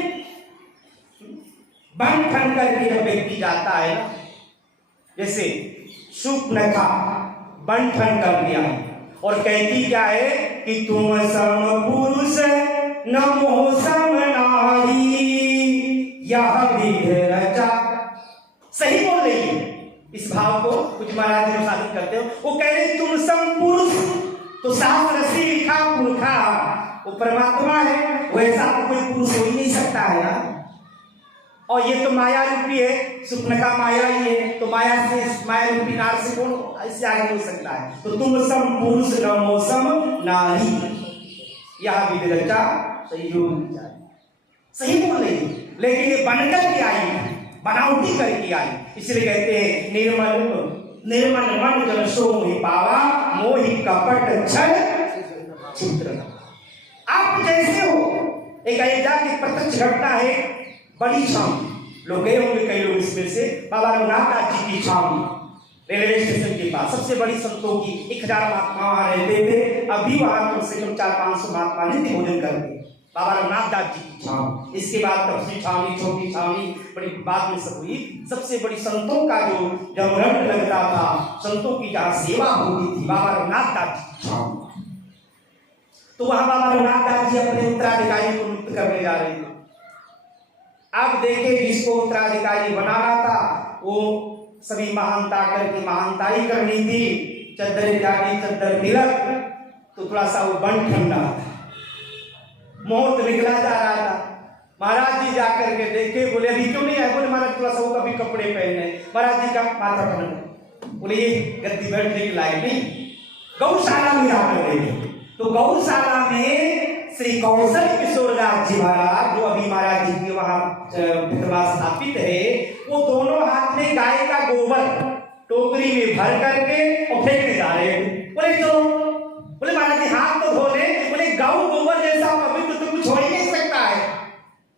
बन ठन करके जब व्यक्ति जाता है ना, जैसे शूर्पणखा बन ठन कर दिया और कहती क्या है कि तुम सम पुरुष न मोह सम नारी, यह विध रचा। सही बोल रही है। इस भाव को कुछ महाराज जी साधन करते हो। वो कह रहे तुम सम पुरुष, तो शास्त्र रसी लिखा पुरखा, वो परमात्मा है, वैसा तो कोई पुरुष हो ही नहीं सकता है यार। और ये तो माया रूपी है, सुप्नका माया ही है, तो माया से माया रूपी नार से कौन इससे आगे हो सकता है? तो तुम सम पुरुष न मौसम नारी, यह विधि रचा संयोग। सही बोल रही, लेकिन ये बनकर के आई, बनावटी करके आई। इसलिए कहते हैं निर्मल मन जन सो मोहि पावा, मोहि कपट छल चित्र। आप जैसे हो, एक अयोध्या की प्रत्यक्ष घटना है, बड़ी छावनी। लोग गए होंगे कई लोग इसमें से, बाबा रघुनाथ जी की छावनी। रेलवे स्टेशन के पास सबसे बड़ी संतों की 1000 महात्मा वहां रहते थे। अभी वहां कम से कम 400-500 महात्मा नित्य भोजन करते। बाबा रघुनाथ दास जी की छाव, इसके बाद तपसी छावनी, छोटी छावनी बड़ी बाद में सब हुई। सबसे बड़ी संतों का जो जमघट लगता था, संतों की जहाँ सेवा होती थी, बाबा रघुनाथ दास जी की छाव। तो वहां बाबा रघुनाथ दास जी अपने उत्तराधिकारी को नियुक्त करने जा रहे थे। अब देखे जिसको उत्तराधिकारी बनाना था वो सभी महानता करके महानताई करनी थी, चद्दर इत्यादि चद्दर तिलक, तो थोड़ा सा वो बन ठंडा था, मुहूर्त निकला जा रहा था। महाराज जी जाकर के देखे, बोले अभी क्यों नहीं आए? बोले महाराज थोड़ा सा वो कभी कपड़े पहने। महाराज जी का माथा ठंडा, बोले ये गद्दी बैठने के लायक नहीं, गौशाला में जाकर देखे। तो गौशाला में श्री कौशल किशोर दास जी महाराज, जो अभी महाराज जी के वहां पितृवास स्थापित है, वो दोनों हाथ में गाय का गोबर टोकरी में भर करके और फेंकने जा रहे थे। बोले चलो, बोले महाराज जी हाथ तो धो ले। बोले गौ गोबर जैसा पवित्र तो कुछ हो ही नहीं सकता है।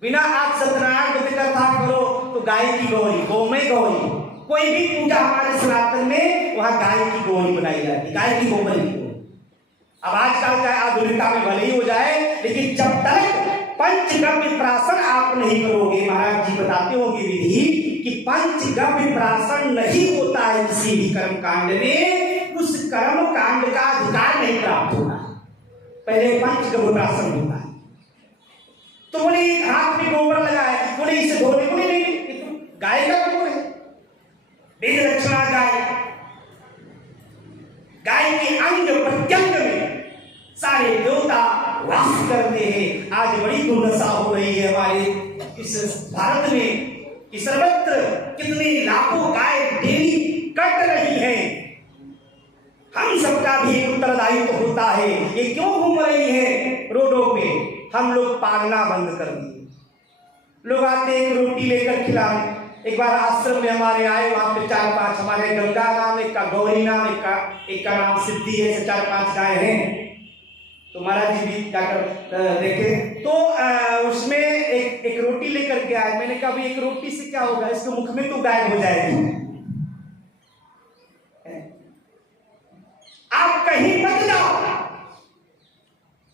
बिना आप सत्यनारायण की कथा करो तो गाय की गौरी, गौमय गौरी, कोई भी पूजा हमारे सनातन में वहां गाय की गौरी बनाई जाती, गाय की गोबर की। अब आजकल चाहे आधुनिकता में भले ही हो जाए, लेकिन जब तक पंचगव्य प्राशन आप नहीं करोगे, महाराज जी बताते होंगे विधि कि पंचगव्य प्राशन नहीं होता है किसी भी कर्म कांड में, उस कर्म कांड का अधिकार नहीं प्राप्त होता। पहले पंचगव्य प्राशन होता है। तो बोले हाथ में गोबर लगा है, बोले इसे धोने को नहीं, तो गाय का गोबर है, वेद रक्षणा गाय, गाय के अंग प्रत्यंग में सारे देवता वास करते हैं। आज बड़ी दुर्दशा हो रही है हमारे इस भारत में कि सर्वत्र कितने लाखों गाय डेली कट रही हैं। हम सबका भी एक उत्तरदायित्व होता है। ये क्यों घूम रही है रोडों पे? हम लोग पालना बंद कर दिए। लोग आते एक रोटी लेकर खिलाने। एक बार आश्रम में हमारे आए, वहां पे 4-5 हमारे गंगा नाम, एक का गौरी नाम, एक का नाम सिद्धि है, 4-5 गाय हैं। तो महाराज जी भी जाकर देखे तो उसमें एक रोटी लेकर के आए। मैंने कहा भाई एक रोटी से क्या होगा, इसके मुख में तो गायब हो जाएगी। आप कहीं मत जाओ,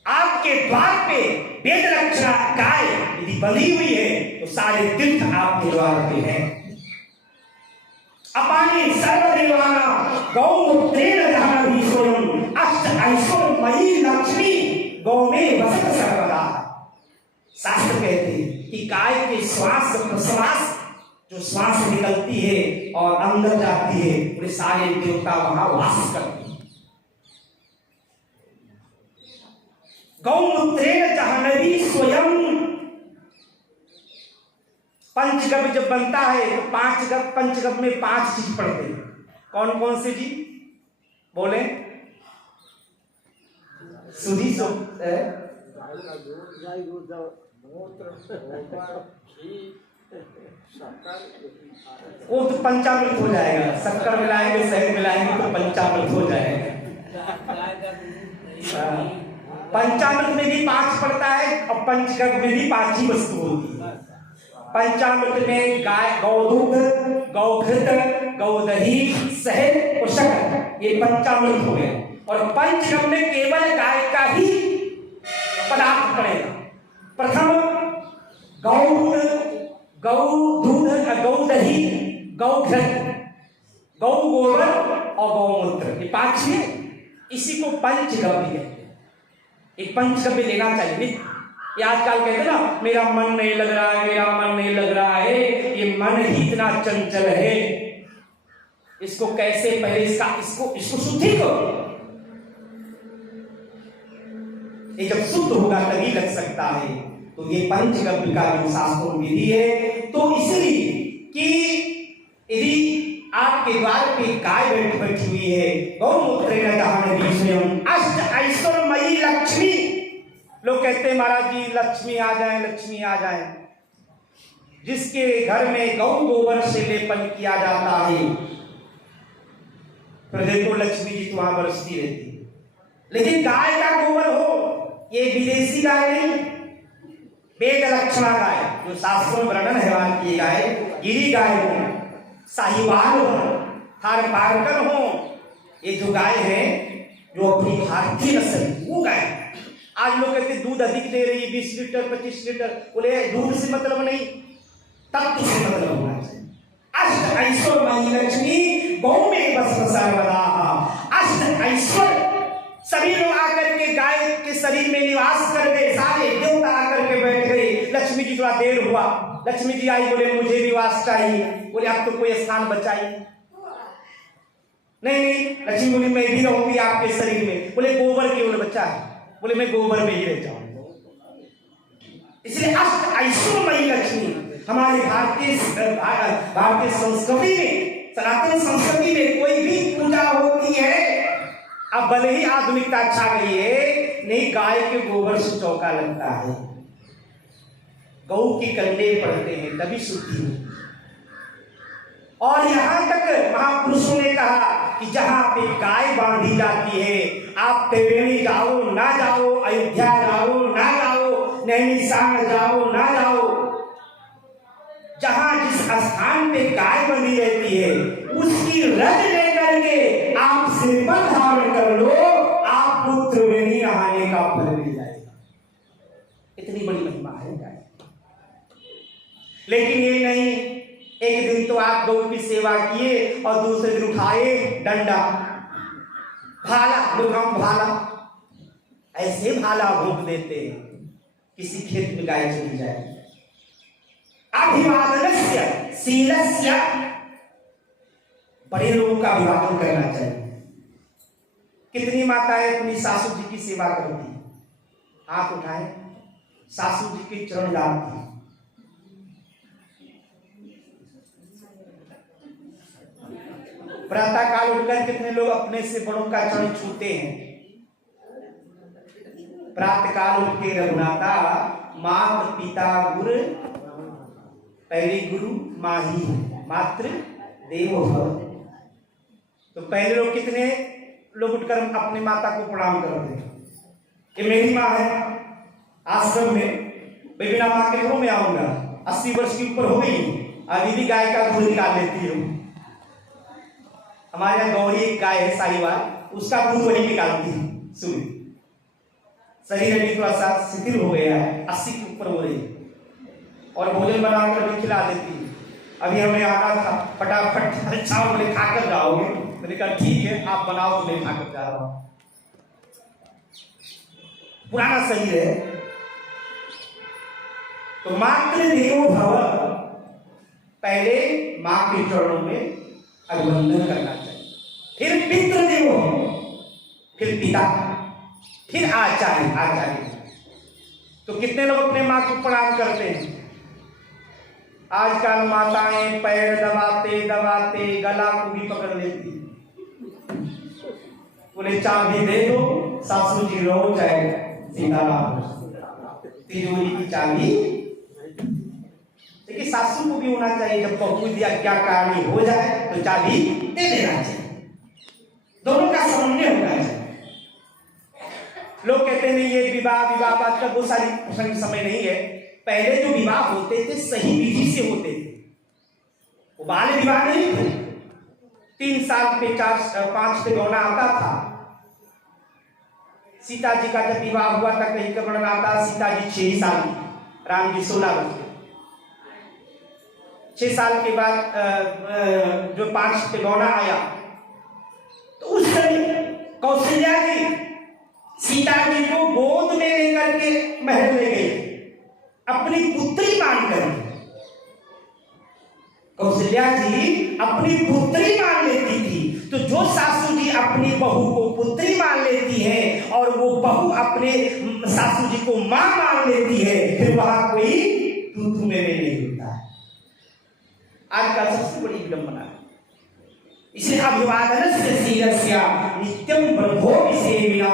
आपके द्वार पे वेद रक्षणा गाय यदि बंधी हुई है तो सारे तीर्थ आपके द्वार पे है। अपानी सर्वदेवाना गौमूत्रेण जाह्नवी स्वयं अष्ट ऐश्वर्यमयी लक्ष्मी गौ में वसत सर्वदा। शास्त्र कहते हैं कि गाय के श्वास प्रश्वास जो श्वास निकलती है और अंदर जाती है, पूरे सारे देवता वहां वास करते हैं। गौमूत्रेण जाह्नवी स्वयं। पंचगव्य जब बनता है तो पंचगव्य में 5 चीज पढ़ते हैं। कौन कौन से जी बोले? सुधी सो वो तो पंचामृत हो जाएगा। शक्कर मिलाएंगे, शहद मिलाएंगे तो पंचामृत हो जाएगा। पंचामृत में भी 5 पड़ता है और पंचगव्य में भी 5 ही वस्तु होती है। पंचामृत में गाय गौदूध, गौघृत, गौदही, शहद और शक्कर, ये पंचामृत हो गए। और पंचगव्य में केवल गाय का ही पदार्थ पड़ेगा। प्रथम गौदूध, गौदही, गौघृत, गौ गोबर और गौमूत्र, ये 5 है। इसी को पंचगव्य कहते हैं। एक पंचगव्य लेना चाहिए। ये आजकल कहते हैं ना मेरा मन नहीं लग रहा है, मेरा मन नहीं लग रहा है। ये मन ही इतना चंचल है, इसको कैसे पहले इसको शुद्धि करो। ये जब शुद्ध होगा तभी लग सकता है। तो ये पंचगव्य का जो शास्त्रों विधि है, तो इसलिए कि यदि आपके द्वार पे गाय बैठी हुई है, गौमूत्रेण जाह्नवी स्वयं अष्ट ऐश्वर्यमयी लक्ष्मी। लोग कहते हैं महाराज जी लक्ष्मी आ जाए, लक्ष्मी आ जाए। जिसके घर में गौ गोबर से लेपन किया जाता है, फिर देखो लक्ष्मी जी वहां बरसती रहती है। लेकिन गाय का गोबर हो, ये विदेशी गाय नहीं, वेद रक्षणा गाय जो शास्त्रों में वर्णन है, की गाय गिरी गाय हो, साहिवाल हो, थार पारकर हो। ये जो गाय है जो अपनी भारतीय नस्ल वो गाय, आज लोग कहते दूध अधिक दे रही है 20 लीटर 25 लीटर, बोले दूध से मतलब नहीं, तत्व से मतलब होना चाहिए। अष्ट ऐश्वर्य लक्ष्मी गौ में बस सर्वदा, अष्ट ऐश्वर्य सभी लोग आकर के गाय के शरीर में निवास कर गए, सारे देवता आकर के बैठ गए। लक्ष्मी जी थोड़ा देर हुआ, लक्ष्मी जी आई, बोले मुझे निवास चाहिए। बोले अब तो कोई स्थान बचा ही नहीं। लक्ष्मी बोली मैं भी रहूंगी आपके शरीर में। बोले गोबर केवल बचा है, बोले मैं गोबर में ही रह जाऊंगा। इसलिए अष्ट ऐश्वर्यमयी लक्ष्मी हमारे भारतीय संस्कृति में, सनातन संस्कृति में कोई भी पूजा होती है, अब भले ही आधुनिकता छा गई है, नहीं गाय के गोबर से चौका लगता है, गौ के कंडे पड़ते हैं तभी शुद्धि होती है। और यहां तक महापुरुषों ने कहा कि जहां पे गाय बांधी जाती है, आप त्रिवेणी जाओ ना जाओ, अयोध्या जाओ ना जाओ, नैनीताल जाओ ना जाओ, जहां जिस स्थान पे गाय बंधी रहती है उसकी रज लेकर के आप सिर पर धारण कर लो, आपको त्रिवेणी नहाने का फल मिल जाएगा। इतनी बड़ी महिमा है गाय। लेकिन ये नहीं, एक दिन तो आप गौ की सेवा किए और दूसरे दिन उठाए डंडा, भाला, हम भाला, ऐसे भाला भोंक देते हैं किसी खेत में गाय चली जाए। अभिवादनस्य शीलस्य, बड़े लोगों का अभिवादन करना चाहिए। कितनी माताएं अपनी सासू जी की सेवा करती, हाथ उठाए, सासू जी के चरण डालती, प्रातः काल उठकर कितने लोग अपने से बड़ों का चरण छूते हैं। प्रातः काल उठ के रघुनाथा मात पिता गुरु, पहली गुरु माँ ही है, मातृ देवो भव। तो पहले लोग कितने लोग उठकर अपनी माता को प्रणाम करते हैं, कि मेरी माँ है आश्रम में, मैं बिना माँ के घरों में आऊंगा, 80 वर्ष की ऊपर हो गई, अभी भी गाय का दूध निकाल लेती हूँ। हमारे यहाँ गौरी एक गाय है साहिवाल, उसका दूध वही निकालती है। सुन, शरीर अभी थोड़ा सा शिथिल हो गया है, 80 के ऊपर हो रही है, और भोजन बनाकर भी खिला देती है। अभी हमें आना था, फटाफट अच्छा बोले खाकर जाओगे, मैंने कहा ठीक है आप बनाओ, तो मैं खाकर जा रहा हूँ। पुराना शरीर है। तो मातृ देवो भव, पहले माँ के चरणों में अभिवंदन करना चाहिए, फिर पितृदेव, फिर पिता, फिर आचार्य। तो कितने लोग अपने माँ को प्रणाम करते हैं? आजकल माताएं पैर दबाते दबाते गला को भी पकड़ लेती, बोले चाबी दे दो, सासू जी रो जाए, सीताराम तिजोरी की चाबी। देखिए सासू को भी होना चाहिए, जब बहू दिया क्या कारणी हो जाए तो चाबी दे देना चाहिए, दोनों का समन्वय होना चाहिए। लोग कहते नहीं ये विवाह बात का बहुत सारी प्रसंग समय नहीं है। पहले जो विवाह होते थे सही विधि से होते थे, वो बाल विवाह नहीं थे। 3 साल पे 4-5 पे गौना आता था। सीता जी का जब विवाह हुआ था, कहीं का वर्णन आता, सीता जी 6 साल, राम जी 16 वर्ष के। 6 साल के बाद जो 5 पे गौना आया, तो उस समय कौशल्या जी सीता जी को गोद में लेकर के महल ले गई, अपनी पुत्री मानकर। कौशल्या जी अपनी पुत्री मान लेती थी। तो जो सासू जी अपनी बहू को पुत्री मान लेती है और वो बहू अपने सासू जी को मां मान लेती है, फिर वहां कोई तू में नहीं होता है। आज का सबसे बड़ी विडंबना है। इसे अभिवादनस्य शीलस्य नित्यं ब्रह्मो विसेविना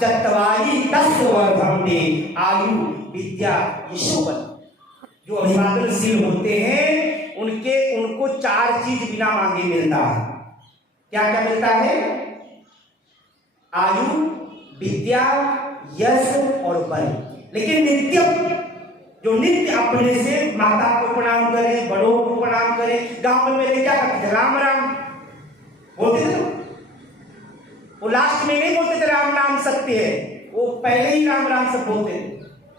चत्वारि तस्य वर्धन्ते आयु विद्या यशोबल। जो अभिवादनशील होते हैं उनको 4 चीज बिना मांगे मिलता है। क्या क्या मिलता है? आयु, विद्या, यश और बल। लेकिन नित्यम, जो नित्य अपने से माता को प्रणाम करे, बड़ों को प्रणाम करे, गांव में क्या करते, राम राम, बोलते थे ना? वो लास्ट में नहीं बोलते थे राम नाम सत्य है, वो पहले ही राम राम सब बोलते थे।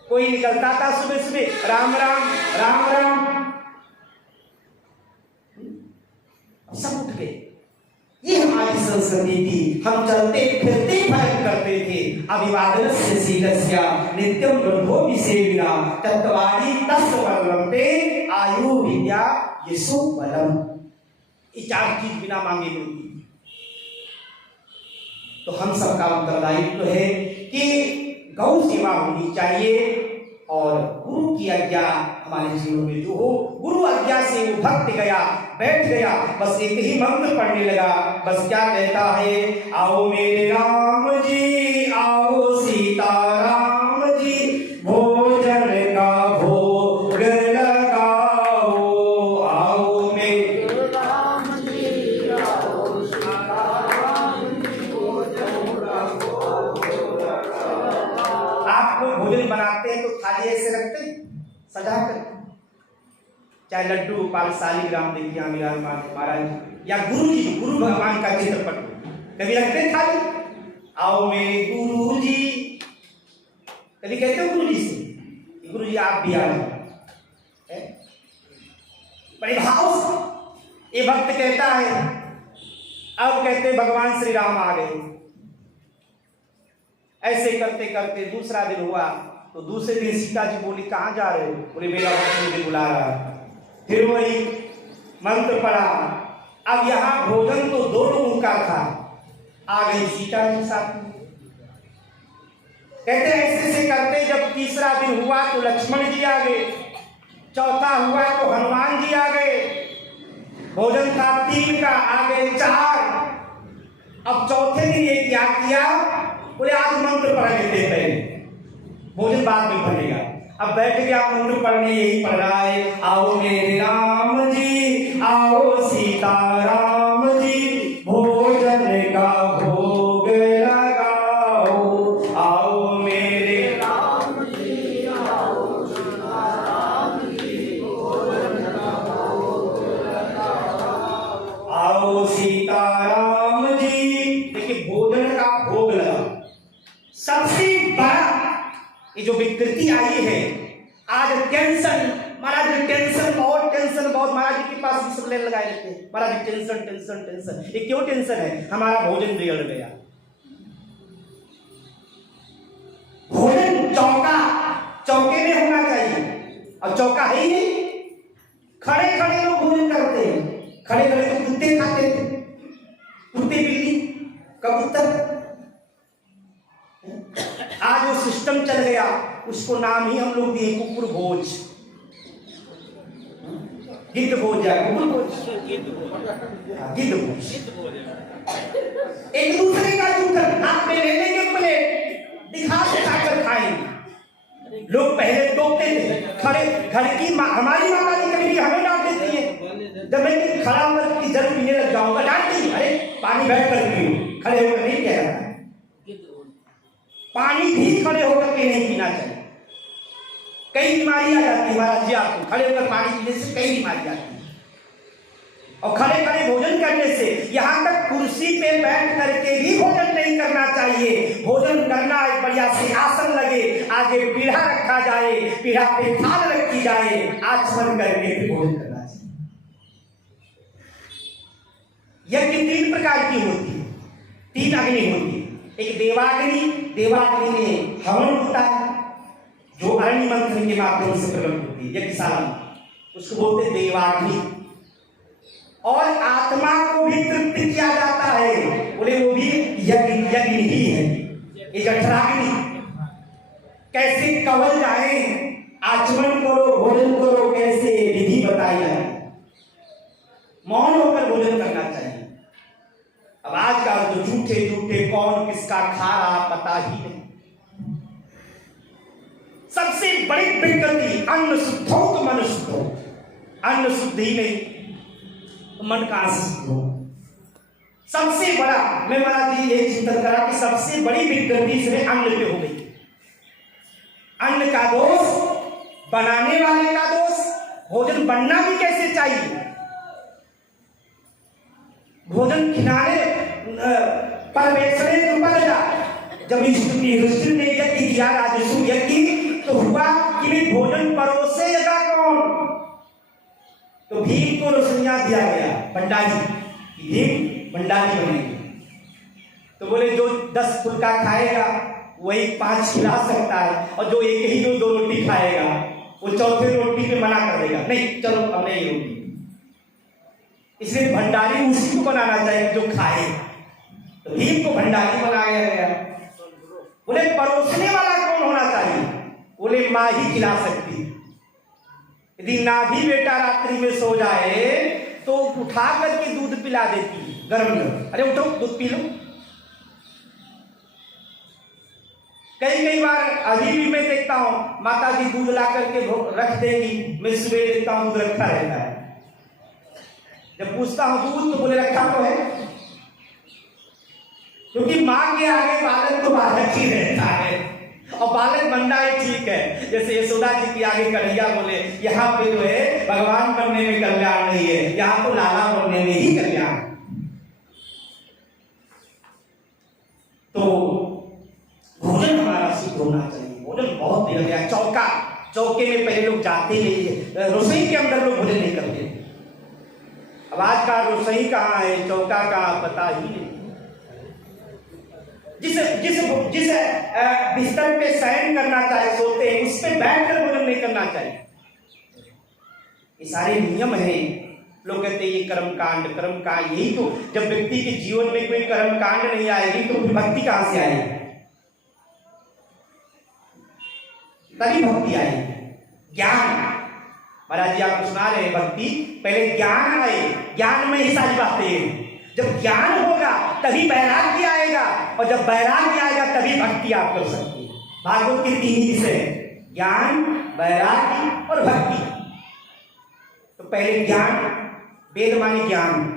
कोई निकलता था सुबह सुबह राम राम राम राम, सब उठ गए। ये हमारी संस्कृति थी। हम चलते फिरते भजन करते थे। अभिवादनस्य शीलस्य नित्यं ब्रह्मोपि सेविना तत्वादि तस्य वर्लभते आयु विद्या यशो बलम। ये चार चीज बिना मांगे मिलती। तो हम सबका उत्तरदायित्व है कि गौ सेवा होनी चाहिए और गुरु की आज्ञा हमारे जीवन में जो हो, गुरु आज्ञा से वो भक्त गया, बैठ गया, बस एक ही मंत्र पढ़ने लगा। बस क्या कहता है, आओ मेरे राम जी, आओ सीता राम जी, भोजन का भोग लगाओ। आओ मेरे राम जी, आओ सीता राम जी, भोजन का भोग लगाओ। आप लोग भोजन बनाते हैं तो थाली ऐसे रखते हैं सजा कर, चाहे लड्डू गोपाल शालिग्राम देखिए अमीरान महाराज या गुरु जी, गुरु भगवान का चित्रपट कभी रखते हैं थाली, आओ मेरे गुरु जी, कभी कहते हो गुरु जी से, गुरु जी आप भी आ जाओ, बड़े भाव से। ये भक्त कहता है, अब कहते भगवान श्री राम आ गए। ऐसे करते करते दूसरा दिन हुआ तो दूसरे दिन सीता जी बोली कहाँ जा रहे हो? बोले मेरा भक्त मुझे बुला रहा है। फिर वही मंत्र पढ़ा। अब यहाँ भोजन तो दो लोगों का था, आ गई सीता जी साथ में। कहते ऐसे से करते जब तीसरा दिन हुआ तो लक्ष्मण जी आ गए, चौथा हुआ तो हनुमान जी आ गए, भोजन था 3 का, आ गए 4। अब चौथे दिन ये क्या किया, बोले आज मंत्र पढ़ लेते पहले, भोजन बाद में पढ़ेगा। अब बैठ गया मंत्र पढ़ने, यही पढ़ रहा है, आओ मेरे राम जी, आओ सीता राम जी, भोजन का भोग लगाओ। आओ मेरे राम जी, आओ सीता राम जी, भोजन का भोग लगाओ। आओ सीता राम जी। देखिए भोजन का भोग लगा। सबसे बड़ा ये जो विकृति आई है आज, टेंशन महाराज, टेंशन बहुत महाराज जी के पास भी सब लेने लगाए रहते हैं। महाराज टेंशन टेंशन टेंशन, ये क्यों टेंशन है? हमारा भोजन बिगड़ गया। भोजन चौके में होना चाहिए, और चौका है ही नहीं। खड़े खड़े लोग भोजन करते हैं, खड़े खड़े तो कुत्ते खाते थे, कुत्ते बिल्ली कबूतर। आज वो सिस्टम चल गया, उसको नाम ही हम लोग दिए कुकुर भोज, गिद्ध भोज है, कुकुर भोज, गिद्ध भोज। एक दूसरे का जूठन हाथ में ले लेंगे, प्लेट दिखा कर खाएंगे। लोग पहले टोकते थे, खड़े घर की हमारी माता जी कभी हमें डांट देती है, जब मैं खड़ा होकर की जल पीने लग जाऊंगा डांटती, अरे पानी बैठ कर पियो, खड़े होकर नहीं कह रहा। पानी भी खड़े होकर के नहीं पीना चाहिए, कई बीमारियां जाती है महाराज जी। आपको खड़े होकर पानी पीने से कई बीमारियां आती है, और खड़े खड़े भोजन करने से, यहाँ तक कुर्सी पे बैठ करके भी भोजन नहीं करना चाहिए। भोजन करना एक बढ़िया से आसन लगे, आगे पीढ़ा रखा जाए, पीढ़ा पे थाल रखी जाए, आचमन करके भी भोजन करना चाहिए। यज्ञ 3 प्रकार की होती है, 3 अग्नि होती है। एक देवाग्नि, देवाग्नि में हवन होता है जो अरण्य मंत्र के माध्यम से प्रकट होती है यज्ञशाला में, उसको बोलते हैं देवाग्नि। और आत्मा को भी तृप्त किया जाता है, बोले वो भी यज्ञ ही है, ये जठराग्नि। कैसे कवल जाए, आचमन करो, भोजन करो, कैसे विधि बताई जाए, मौन होकर भोजन करना चाहिए। अब आज का जो झूठे कौन किसका खा रहा पता ही नहीं। सबसे बड़ी विकृति, अन्न शुद्ध हो तो मन शुद्ध हो, अन्न शुद्ध ही नहीं तो मन कहां से शुद्ध हो? सबसे बड़ा, मैं महाराज जी यही चिंतन करा कि सबसे बड़ी विकृति इसमें अन्न पे हो गई। अन्न का दोष, बनाने वाले का दोष। भोजन बनना भी कैसे चाहिए, भोजन खिलाने परमेश्वरे दुर्बलता। जब युधिष्ठिर ने यज्ञ किया राजसूय यज्ञ, तो हुआ कि भी भोजन परोसेगा कौन? तो भीम को रसोइया दिया गया, भंडारी। भीम भंडारी बनेंगे। तो बोले जो 10 फुलका खाएगा वही 5 खिला सकता है, और जो एक ही जो 2 रोटी खाएगा वो चौथे रोटी पे मना कर देगा, नहीं चलो अब नहीं रोटी। इसलिए भंडारी उसी को बनाना चाहिए जो खाए। तो भीम को भंडारी बनाया गया। बोले परोसने वाला कौन होना चाहिए? बोले माँ ही खिला सकती। यदि ना भी बेटा रात्रि में सो जाए तो उठा करके दूध पिला देती गर्म गर्म। अरे उठो दूध पी लो। कई बार अभी भी मैं देखता हूँ माता जी दूध ला करके रख देगी, मैं सुबह देखता हूँ दूध रखा रहता है। जब पूछता हूँ दूध तो बोले रखा तो है, क्योंकि माँ के आगे बालक तो बालक ही रहता है, और बालक बनना ही ठीक है। जैसे यशोदा जी के आगे कन्हैया बोले यहाँ पे जो है भगवान बनने में कल्याण नहीं है, यहाँ तो लाला बनने में ही कल्याण। तो भोजन हमारा शुद्ध होना चाहिए। भोजन बहुत दिया गया। चौके में पहले लोग जाते नहीं, रसोई के अंदर लोग भोजन नहीं करते। अब आज का रसोई कहाँ है, चौका कहाँ, पता ही नहीं। जिस बिस्तर पे शयन करना चाहिए, सोते हैं, उस पे बैठकर भोजन नहीं करना चाहिए। ये सारे नियम हैं। लोग कहते हैं ये कर्म कांड यही तो। जब व्यक्ति के जीवन में कोई कर्म कांड नहीं आएगी तो फिर भक्ति कहां से आएगी? तभी भक्ति आएगी। ज्ञान, महाराज जी आपको सुना रहे हैं, भक्ति पहले ज्ञान आए, ज्ञान में ही सारी बातें हैं। जब ज्ञान होगा तभी वैराग्य आएगा, और जब वैराग्य आएगा तभी भक्ति आप कर सकते हैं। भागवत के 3 ही विषय, ज्ञान, वैराग्य और भक्ति। तो पहले ज्ञान, वेद माने ज्ञान।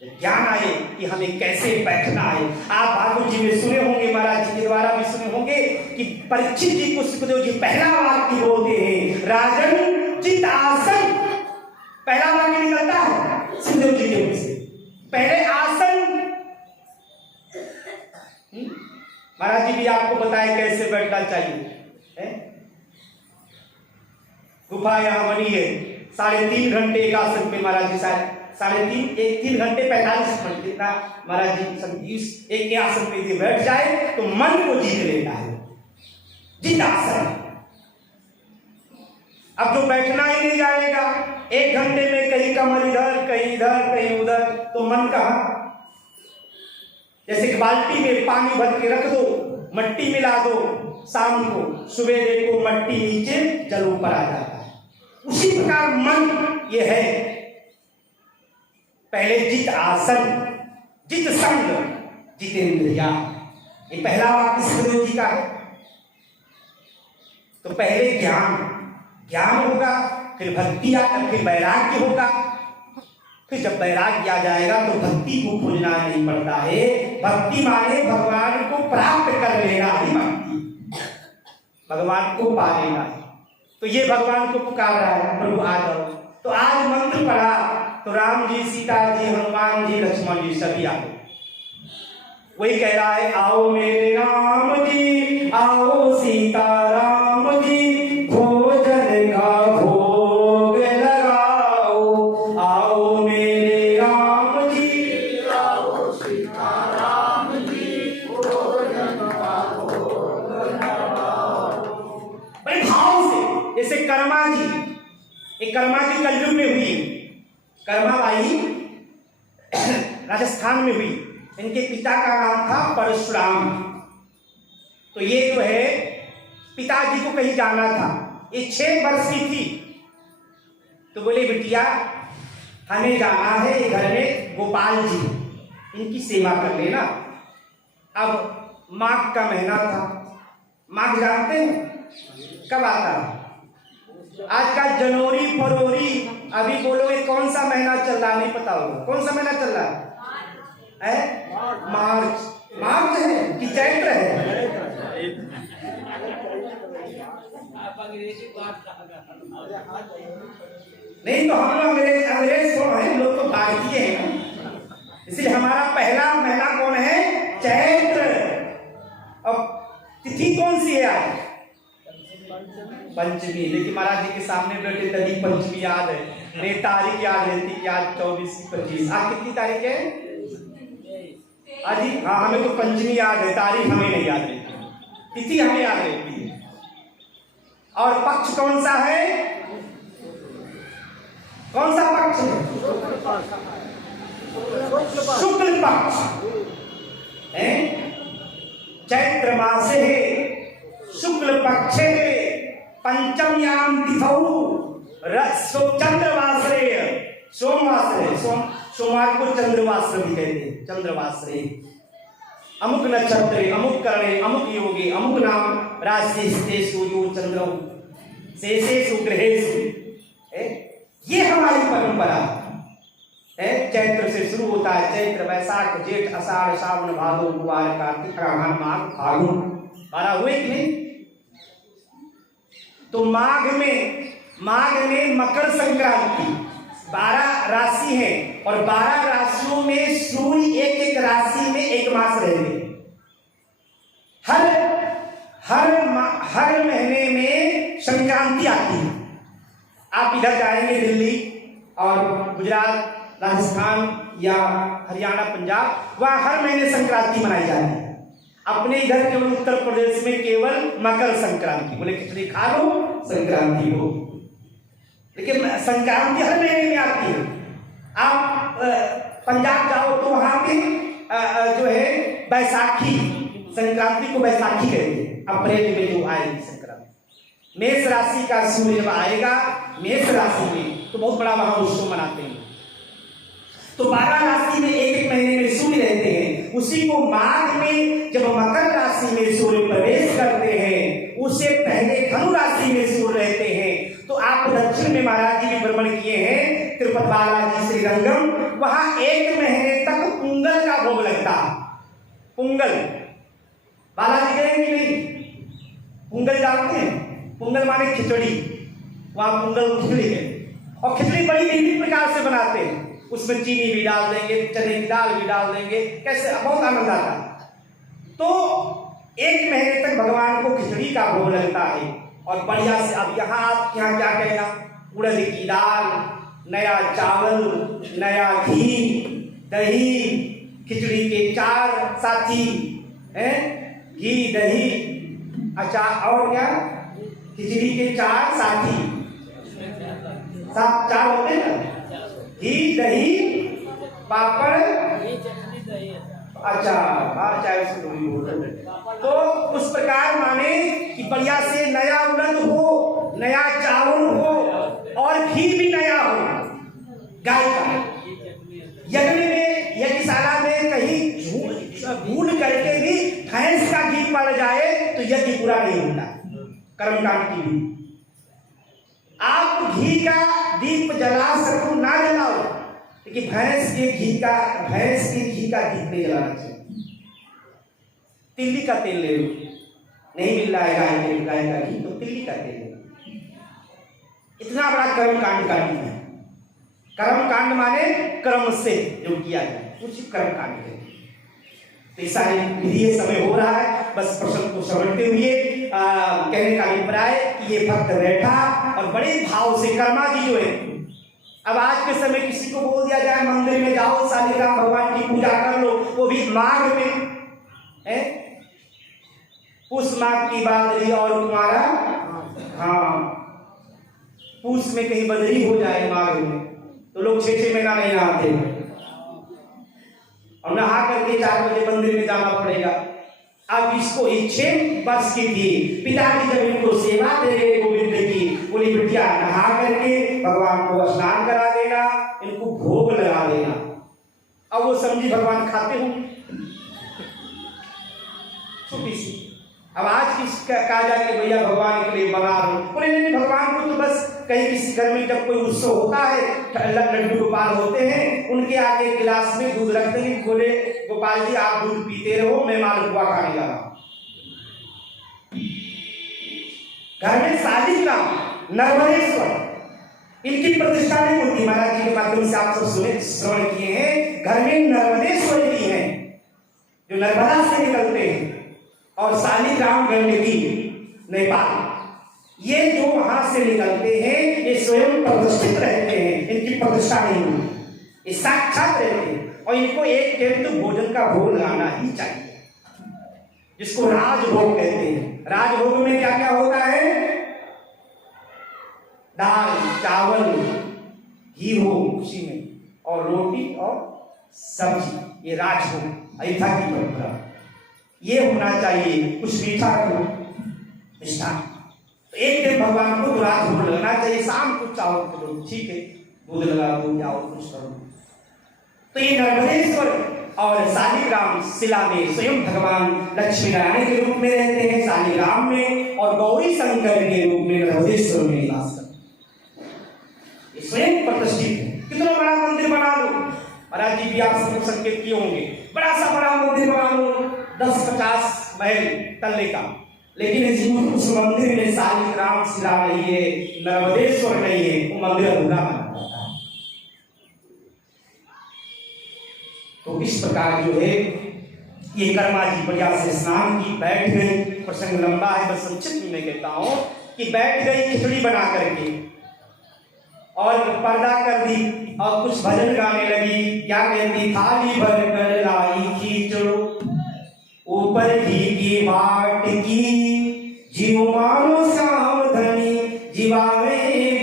जब ज्ञान आए कि हमें कैसे बैठना है। आप भागवत जी में सुने होंगे, महाराज जी के द्वारा भी सुने होंगे कि परीक्षित जी को सुखदेव जी पहला वाक्य बोलते हैं, राजन चित आसन। पहला वाक्य निकलता है सुखदेव जी के मुख से, पहले आसन। महाराज जी भी आपको बताए कैसे बैठना चाहिए। गुफा यहां बनी है, 3.5 घंटे एक आसन पे महाराज जी, 3 घंटे 45 मिनट कितना महाराज जी एक आसन पे बैठ जाए तो मन को जीत लेता है। जित आसन। अब जो बैठना ही नहीं जाएगा, 1 घंटे में कहीं कमर इधर कहीं इधर कहीं उधर, तो मन कहाँ? जैसे कि बाल्टी में पानी भर के रख दो, मट्टी मिला दो, शाम को सुबह देखो मट्टी नीचे जल ऊपर आ जाता है। उसी प्रकार मन ये है, पहले जित आसन, जित संग, जितेंद्रिया। ये पहला वाक्य सुखदेव जी का है। तो पहले ज्ञान होगा, फिर भक्ति आकर, फिर वैराग्य होगा। फिर जब वैराग्य आ जाएगा तो भक्ति को खोजना नहीं पड़ता है। भक्ति माने भगवान को प्राप्त कर लेना ही भक्ति, भगवान को पा लेना है। तो ये भगवान को पुकार रहा है, प्रभु आ जाओ। तो आज मंत्र पढ़ा तो राम जी, सीता जी, हनुमान जी, लक्ष्मण जी सभी आ गए। वही कह रहा है, आओ मेरे राम जी, आओ सीता राम जी, भोजन का भोग लगाओ। आओ मेरे राम जी, आओ सीता राम जी, भोजन का भोग लगाओ। बड़े भाव से, जैसे कर्मा जी, एक कर्मा जी कलयुग में हुई, कर्मा बाई राजस्थान में हुई। इनके पिता का नाम था परशुराम। तो ये जो है पिताजी को कहीं जाना था, ये 6 वर्ष की थी। तो बोले बिटिया हमें जाना है, घर में गोपाल जी, इनकी सेवा कर लेना। अब माघ का महीना था। माघ जानते हैं कब आता है? आजकल जनवरी फरवरी, अभी बोलोगे कौन सा महीना चल रहा, नहीं पता होगा। कौन सा महीना चल रहा है? मार्च है कि चैत्र है? नहीं तो हम लोग अंग्रेज तो हैं, लोग तो भारतीय हैं। इसलिए हमारा पहला महीना कौन है? चैत्र। अब तिथि कौन सी है आज? पंचमी। लेकिन महाराज जी के सामने बैठे तभी पंचमी याद है, नहीं तारीख याद रहती कि आज 24 25। आज कितनी तारीख है? आज ही। हाँ, हमें तो पंचमी याद है, तारीख हमें नहीं याद रहती, तिथि हमें याद रहती है। और पक्ष कौन सा है? कौन सा पक्ष है? शुक्ल पक्ष है। चैत्र मासे शुक्ल पक्षे पंचम्याम तिथौ चंद्रवासरे, सोमवासरे, सोमवार को चंद्रवासरे भी कहते हैं। चंद्रवासरे अमुक नक्षत्रे अमुक करणे अमुक योगे अमुक नाम राशि सूर्यो चंद्रो शेषेषु ग्रहेषु। ये हमारी परंपरा है। चैत्र से शुरू होता है। चैत्र, वैशाख, जेठ, आषाढ़, सावन, भादो, गुआर, कार्तिक, अगहन, माघ, फागुन। 12 हुए कि नहीं? तो माघ में मकर संक्रांति। 12 राशि है और 12 राशियों में सूर्य एक एक राशि में एक मास रहेंगे। हर महीने में संक्रांति आती है। आप इधर जाएंगे दिल्ली और गुजरात, राजस्थान या हरियाणा, पंजाब, वहां हर महीने संक्रांति मनाई जाती है। अपने इधर केवल उत्तर प्रदेश में केवल मकर संक्रांति, बोले खिचड़ी खा लो संक्रांति हो, लेकिन संक्रांति हर महीने में आती है। आप पंजाब जाओ तो वहां पे जो है बैसाखी, संक्रांति को बैसाखी कहते हैं। अप्रैल में जो आएगी संक्रांति। मेष राशि का सूर्य जब आएगा मेष राशि में तो बहुत बड़ा वहां उत्सव मनाते हैं। तो 12 राशि में एक एक महीने में सूर्य रहते हैं। उसी को माघ में जब मकर राशि में सूर्य प्रवेश करते हैं, उससे पहले धनु राशि में सूर्य रहते हैं। तो आप दक्षिण में महाराज जी भी भ्रमण किए हैं, तिरुपति बालाजी, श्रीरंगम, वहां एक महीने तक पुंगल का भोग लगता है। पुंगल बालाजी गए कि नहीं? पुंगल जानते हैं? पुंगल माने खिचड़ी। वहां पुंगल खिचड़ी है और खिचड़ी बड़ी विभिन्न प्रकार से बनाते हैं। उसमें चीनी भी डाल देंगे, चने की दाल भी डाल देंगे, कैसे बहुत आनंद आता है। तो एक महीने तक भगवान को खिचड़ी का भोग लगता है और बढ़िया से। अब यहाँ क्या कहना, उड़द की दाल, नया चावल, नया घी, दही, खिचड़ी के 4 साथी हैं, घी, दही, अचार और क्या, खिचड़ी के 4 साथी, 4 होते हैं ना, घी, दही, पापड़, अच्छा चाहे तो उस प्रकार माने कि बढ़िया से नया उड़द हो, नया चावल हो और घी भी नया हो गाय का। यज्ञ में, यज्ञशाला में कहीं भूल करके भी भैंस का घी पड़ जाए तो यज्ञ पूरा नहीं होता। कर्मकांड की भी आप घी का दीप जला सको ना जलाओ, लेकिन भैंस के घी का दीप नहीं जलाना चाहिए। तिल्ली का तेल ले लो, नहीं मिल रहा है गाय का घी तो तिल्ली का तेल ले लो। इतना बड़ा कर्मकांड का दिन है। कर्मकांड माने कर्म से जो किया जाए उसी कर्मकांड है। तो ये सारी विधि समय हो रहा है। बस प्रश्न को समझते हुए कहने का अभिप्राय कि ये भक्त बैठा और बड़े भाव से कर्मा जी जो है। अब आज के समय किसी को बोल दिया जाए मंदिर में जाओ शालिग्राम भगवान की पूजा कर लो, वो भी माघ में है, पुष माघ की बादरी और तुम्हारा, हाँ पुष में कहीं बदरी हो जाए माघ में तो लोग 6-6 महीना नहीं नहाते और नहा करके 4 बजे मंदिर में जाना पड़ेगा। अब इसको 6 वर्ष की थी, पिताजी जब इनको सेवा दे रहे गोविंद की, बोली बिटिया नहा करके भगवान को स्नान करा देना, इनको भोग लगा देना। अब वो समझी भगवान खाते होंगे छोटी सी। अब आज किस कहा जाए कि भैया भगवान के लिए बना दो, बोले नहीं भगवान को तो बस कहीं किसी घर में जब कोई उत्सव होता है, लड्डू गोपाल होते हैं, उनके आगे गिलास में दूध रख देंगे, बोले गोपाल जी आप दूध पीते रहो, मैं मालपुआ खाने जा रहा हूं। घर में शादी का नरवरेश्वर इनकी प्रतिष्ठा नहीं होती। महाराज जी के माध्यम से आप सब सुने श्रवण किए हैं, घर में नर्मदेश्वर जी हैं जो नर्मदा से निकलते हैं, और शालिग्राम गंडकी नेपाल, ये जो वहां से निकलते हैं ये स्वयं प्रतिष्ठित रहते हैं, इनकी प्रतिष्ठा नहीं होती, ये साक्षात रहते हैं। और इनको एक टाइम तो भोजन का भोग लाना ही चाहिए, जिसको राजभोग कहते हैं। राजभोग में क्या क्या होता है? दाल चावल घी हो उसी में, और रोटी और सब्जी, ये राजभोग अयोध्या की परंपरा। ये होना चाहिए, कुछ मीठा करो, मिष्ठान। तो एक दिन भगवान को राजभोग लगना चाहिए, शाम को चावल करो, ठीक है, दूध लगा दो या और कुछ करो। तो ये नर्मदेश्वर और शालिग्राम शिला में स्वयं भगवान लक्ष्मी नारायण के रूप में रहते हैं शालिग्राम में, और गौरी शंकर के रूप में नर्मदेश्वर में निवास करते हैं। ये स्वयं प्रतिष्ठित है। कितना बड़ा मंदिर बना लो, महाराज जी भी आप सब संकेत किए होंगे, बड़ा सा बड़ा मंदिर बना लो, 10-50 महल तल्ले का, लेकिन उस मंदिर में शालिग्राम शिला नहीं है, नर्मदेश्वर नहीं है, वो मंदिर अधूरा बना रहता है। तो इस प्रकार जो है ये कर्मा जी बढ़िया से स्नान की, बैठ गई। प्रसंग लंबा है, बस संक्षिप्त में मैं कहता हूं कि बैठ गई खिचड़ी बना करके और पर्दा कर दी और कुछ भजन गाने लगी। क्या कहती? थाली भर कर लाई खींचड़ो, ऊपर घी की बाट की, जीव मानो श्याम धनी, जीवावे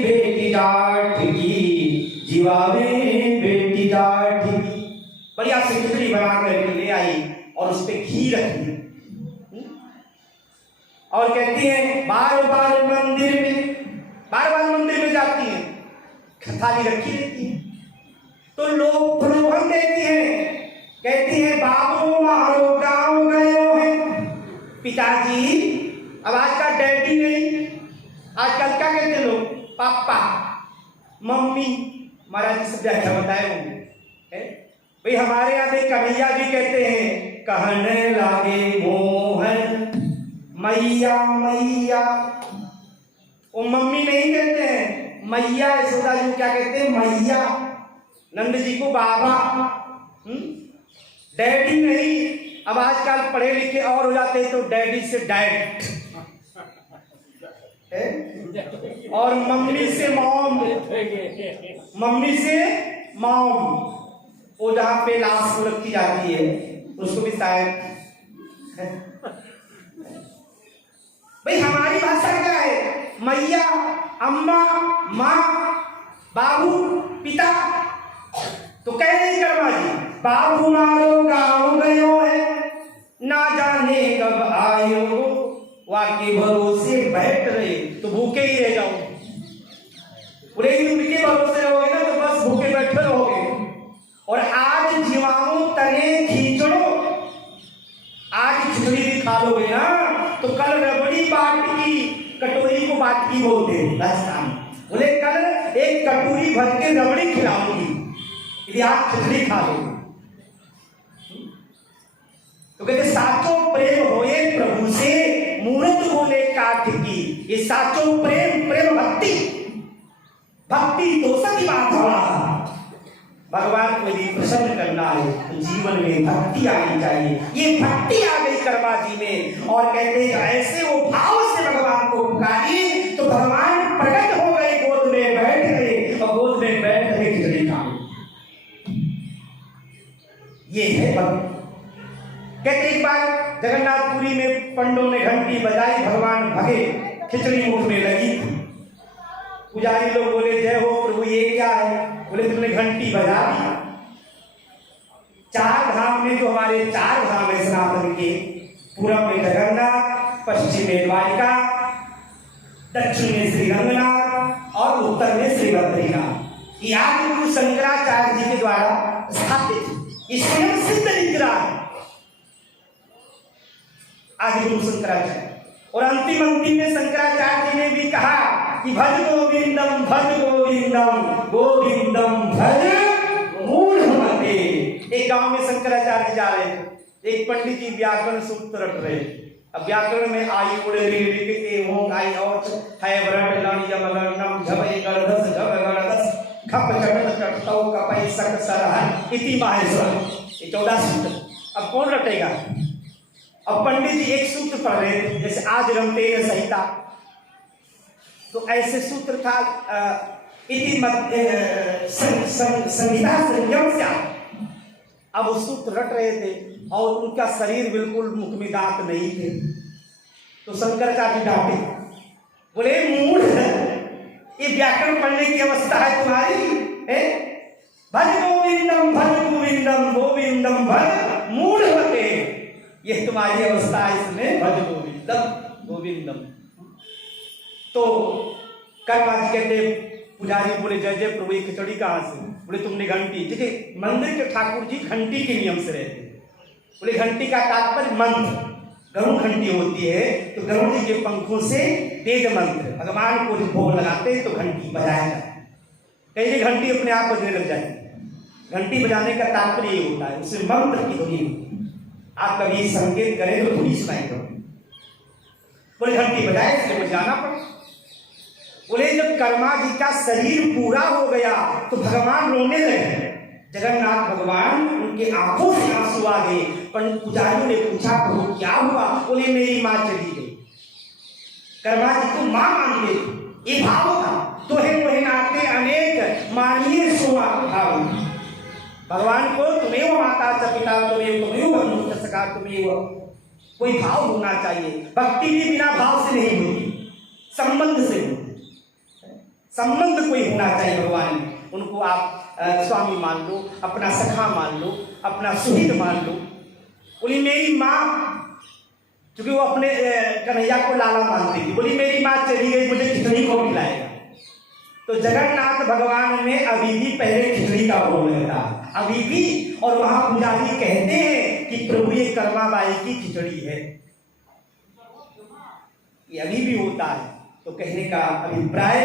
बेटी जाट की, जीवावे बेटी जाट की। बढ़िया से खिचड़ी बना कर ले आई और उस पे घी रख दी, और कहती है बार बार मंदिर में जाती है, थाली रखी रहती है। तो लोग प्रलोभन देती है, कहती है बाबू मारो गाँव गए हैं। पिताजी, अब आज का डैडी नहीं, आजकल क्या कहते लोग? पापा, मम्मी। महाराज जी सब व्याख्या बताए होंगे भाई। हमारे यहाँ कन्हैया भी कहते हैं, कहने लागे मोहन मैया मैया। वो मम्मी नहीं कहते हैं, मैया। यशोदा जी क्या कहते हैं? मैया। नंद जी को बाबा, डैडी नहीं। अब आजकल पढ़े लिखे और हो जाते हैं तो डैडी से डैड, और मम्मी से मॉम, मम्मी से मॉम। वो जहां पे लाश को रखी जाती है उसको भी शायद भाई हमारी भाषा क्या है? मैया, अम्मा, माँ, बाबू, पिता। तो कह रही कर्मा जी, बाबू मारो गाँव गयो है, ना जाने कब आयो, वाके भरोसे बैठ रहे तो भूखे ही रह जाओ। पूरे दिन उनके भरोसे रहोगे ना तो बस भूखे बैठे रहोगे। और आज जीवाणु तने खींचड़ो, आज खिचड़ी भी खा लोगे ना तो कल रबड़ी बाट की, कटोरी को बाट की बोलते हैं राजस्थान। बोले कल एक कटोरी भर के रबड़ी खिलाऊंगी यदि आप खिचड़ी खा लोगे। तो कहते साचो प्रेम होए प्रभु से, मूर्त बोले काठ की। ये साचो प्रेम, प्रेम भक्ति, भक्ति तो सती बात हुआ। भगवान को यदि प्रसन्न करना है तो जीवन में भक्ति आनी चाहिए। ये भक्ति आ गई कर्मा जी में, और कहते हैं ऐसे वो भाव से भगवान को पुकारी तो भगवान प्रकट हो गए, गोद में बैठ गए, और गोद में बैठ गए खिचड़ी खा। ये है भक्ति। कहते एक बार जगन्नाथपुरी में पंडों ने घंटी बजाई, भगवान भगे, खिचड़ी मुख में लगी। पुजारी लोग बोले जय हो प्रभु, ये क्या है? बोले तुमने घंटी बजा दी। 4 धाम में जो हमारे 4 धाम है सनातन के, पूरब में जगन्नाथ, पश्चिम में द्वारिका, दक्षिण में श्री रंगनाथ और उत्तर में श्री बद्रीनाथ। ये आदि गुरु शंकराचार्य जी के द्वारा स्थापित, ये स्वयं सिद्ध निग्रह है आदि गुरु शंकराचार्य। और अंतिम में शंकराचार्य जी ने भी कहा कि भज गोविंदम, भज गोविंदम, गोविंदम भज मूढ़मते। एक गांव में शंकराचार्य जा रहे थे, एक पंडित जी व्याकरण सूत्र रट रहे, अब व्याकरण में आई उड़े ऋ के हो आई और है वरण लानी जब नम झबे गणदस झब गणदस खप चट चटतौ कपै सक सरहन इति माहेश्वर। ये 14 सूत्र। अब कौन रटेगा? अब पंडित जी एक सूत्र पढ़ रहे थे, जैसे आज रमते संहिता, तो ऐसे सूत्र था इति संहिता संयम से। अब वो सूत्र रट रहे थे और उनका शरीर बिल्कुल मुख में दांत नहीं थे, तो शंकराचार्य डांटे, बोले मूढ़, ये व्याकरण पढ़ने की अवस्था है तुम्हारी है? भज गोविंदम गोविंदम भज मूढ़ होते, ये तुम्हारी अवस्था है, इसमें भज गोविंदम गोविंदम। तो कर्माजी कहते, पुजारी बोले जय जय प्रभु, ये खिचड़ी कहाँ से? बोले तुमने घंटी, देखिए मंदिर के ठाकुर जी घंटी के नियम से रहते। बोले घंटी का तात्पर्य मंत्र, गरुड़ घंटी होती है, तो गरुड़ जी के पंखों से वेद मंत्र, भगवान को जो भोग लगाते हैं तो घंटी बजाया जाता है। कहीं घंटी अपने आप बजने लग जाती है। घंटी बजाने का तात्पर्य ये होता है, उसमें मंत्र की ध्वनि होती है। आप कभी संकेत करें तो ध्वनि सुनाई दो। बोले घंटी बजाए इसलिए बजाना पड़ा। बोले जब कर्मा जी का शरीर पूरा हो गया तो भगवान रोने लगे। जगन्नाथ भगवान, उनके आंखों से आंसू आ गए। पुजारियों ने पूछा प्रभु क्या हुआ? बोले मेरी माँ चली गई। कर्मा जी को माँ मानते थे, ये भाव था। तोहे मोहे नाते अनेक मानिए सोआ भाव। भगवान को तुम्हें वो माता च पिता तुम्हें बंधु सका तुम्हें वो, कोई भाव होना चाहिए। भक्ति भी बिना भाव से नहीं होती, संबंध से होती। संबंध कोई होना चाहिए भगवान में। उनको आप स्वामी मान लो, अपना सखा मान लो, अपना सुहित मान लो। बोली मेरी माँ, क्योंकि वो अपने कन्हैया को लाला मानती थी, बोली मेरी माँ चली गई, मुझे खिचड़ी को खिलाएगा। तो जगन्नाथ भगवान में अभी भी पहले खिचड़ी का भोग लगता है, अभी भी। और वहां पुजारी कहते हैं कि प्रभु ये कर्मा बाई की खिचड़ी है, ये अभी भी होता है। तो कहने का अभिप्राय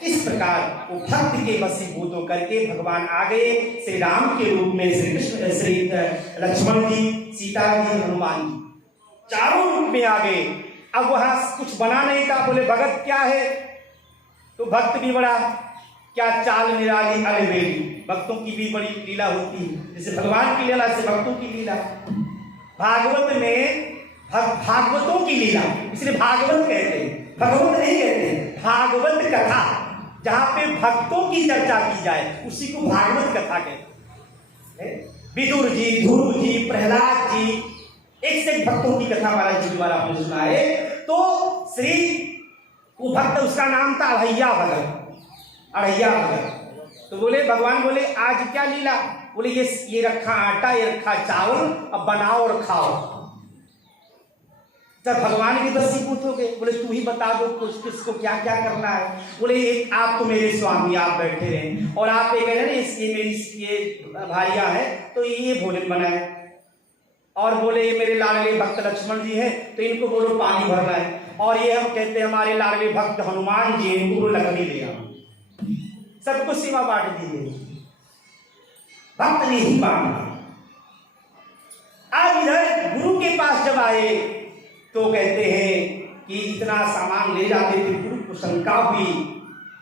किस प्रकार वो भक्त के वशीभूत होकर के भगवान आ गए श्री राम के रूप में, श्री कृष्ण, श्री लक्ष्मण जी, सीता जी, हनुमान जी, चारों रूप में आ गए। अब वहां कुछ बना नहीं था। बोले भगत क्या है? तो भक्त भी बड़ा क्या चाल निराली अलबेली। भक्तों की भी बड़ी लीला होती है, जैसे भगवान की लीला से भक्तों की लीला। भागवत में भागवतों की लीला, इसलिए भागवत कहते हैं, भगवत नहीं कहते। भागवत कथा, जहां पे भक्तों की चर्चा की जाए उसी को भागवत कथा कहते हैं। विदुर जी, ध्रुव जी, प्रहलाद जी, एक से एक भक्तों की कथा महाराज जी द्वारा आपने सुना है। तो श्री वो भक्त, उसका नाम था अढ़ैया भगत, अढ़ैया भगत। तो बोले भगवान बोले आज क्या लीला? बोले ये रखा आटा, ये रखा चावल, अब बनाओ और खाओ। जब भगवान के वशीभूत हो गए, बोले तू ही बता दो कुछ, किसको क्या क्या करना है। बोले एक आप तो मेरे स्वामी, आप बैठे रहे और आप ये कह रहे हैं ये मेरी ये भारिया है तो ये भोजन बनाए। और बोले ये मेरे लाडले भक्त लक्ष्मण जी हैं तो इनको बोलो पानी भरना है। और ये हम कहते हैं हमारे लाडले भक्त हनुमान जी, इनको लकड़ी ले आओ। सबको सीमा बांट दीजिए, भक्त ने ही बांटा। अब इधर गुरु के पास जब आए तो कहते हैं कि इतना सामान ले जाते थे, गुरु को शंका हुई।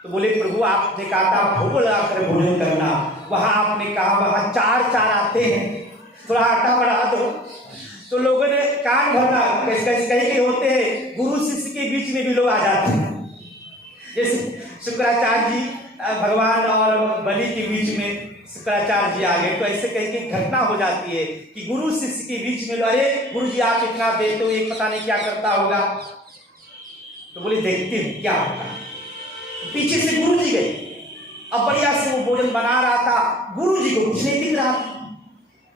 तो बोले प्रभु आपने कहा था भोग लगाकर भोजन करना, वहां आपने कहा वहां चार आते हैं, थोड़ा आटा बढ़ा दो। तो लोगों ने कान भरना, कहीं होते हैं गुरु शिष्य के बीच में भी लोग आ जाते हैं। जैसे शुक्राचार्य जी भगवान और बलि के बीच में शुक्राचार्य जी आ गए, तो ऐसे कहीं की घटना हो जाती है कि गुरु शिष्य के बीच में, अरे गुरु जी आप इतना देते हो, एक पता नहीं क्या करता होगा। तो बोले देखते हैं क्या होता है। पीछे से गुरु जी गए, अब बढ़िया से वो भोजन बना रहा था, गुरु जी को कुछ नहीं दिख रहा था।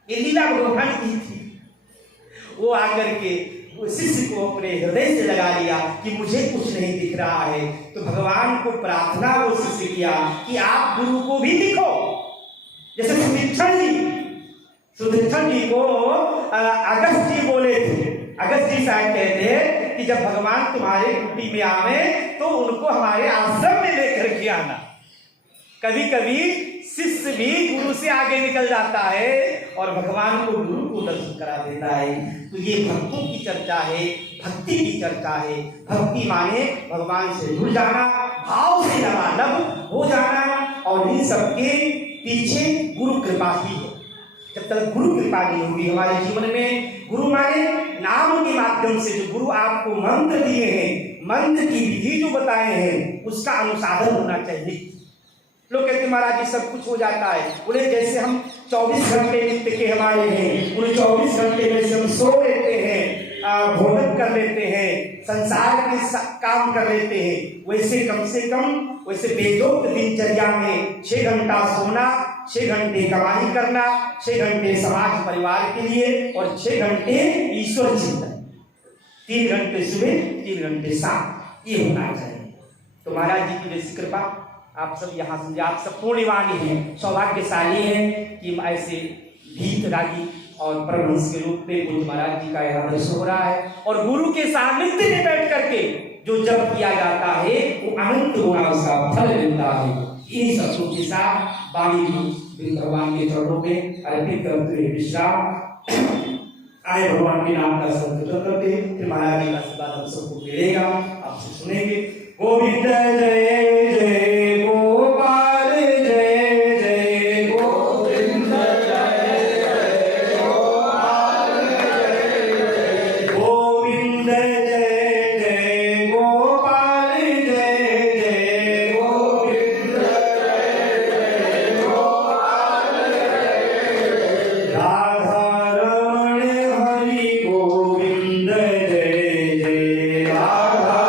ये लीला भगवान की थी। वो आकर के शिष्य को अपने हृदय से लगा लिया कि मुझे कुछ नहीं दिख रहा है। तो भगवान को प्रार्थना वो शिष्य किया कि आप गुरु को भी दिखो। जैसे सुदीक्षण जी को अगस्त जी बोले थे, अगस्त जी साहब कहते हैं कि जब भगवान तुम्हारे कुटी में आवे तो उनको हमारे आश्रम में लेकर के आना। कभी कभी शिष्य भी गुरु से आगे निकल जाता है और भगवान को गुरु को दर्शन करा देता है। तो ये भक्तों की चर्चा है, भक्ति की चर्चा है। भक्ति माने भगवान से जुड़ जाना, भाव से लबालब हो जाना, और इन सबके पीछे गुरु कृपा ही है। जब तक गुरु कृपा नहीं होगी हमारे जीवन में, गुरु माने नाम के माध्यम से जो गुरु आपको मंत्र दिए हैं, मंत्र की विधि जो बताए हैं, उसका अनुसाधन होना चाहिए। लोग कहते महाराज जी सब कुछ हो जाता है, बोले जैसे हम 24 घंटे नित्य के हमारे हैं, उन 24 घंटे में से हम सो लेते हैं, भोजन कर लेते हैं, संसार के काम कर लेते हैं, वैसे कम से कम वैसे वेदोक्त दिनचर्या में 6 घंटा सोना, 6 घंटे कमाई करना, 6 घंटे समाज परिवार के लिए और 6 घंटे ईश्वर चिंतन, 3 घंटे सुबह 3 घंटे शाम, ये होना चाहिए। तो महाराज जी की वैसी कृपा आप सब यहाँ समझे, आप सब पुण्यवानी हैं, सौभाग्यशाली हैं कि ऐसे गीत रागी और परमहंस के रूप में पूज्य महाराज जी का यहाँ दर्शन हो रहा है। और गुरु के सानिध्य में बैठ करके जो जप किया जाता है वो अनंत गुना उसका फल मिलता है। इन शब्दों के साथ वाणी भगवान के चरणों में अर्पित करते हुए विश्राम आए। भगवान के नाम का संकीर्तन करते फिर महाराज जी का आशीर्वाद हम सबको मिलेगा, आपसे सुनेंगे। गोविंद जय जय गोपाल जय जय गोविंद जय जय गोपाल जय जय गोविंद जय जय गोपाल जय जय गोविंद जय जय गोपाल जय जय राधा रमण हरि गोविंद जय जय राधा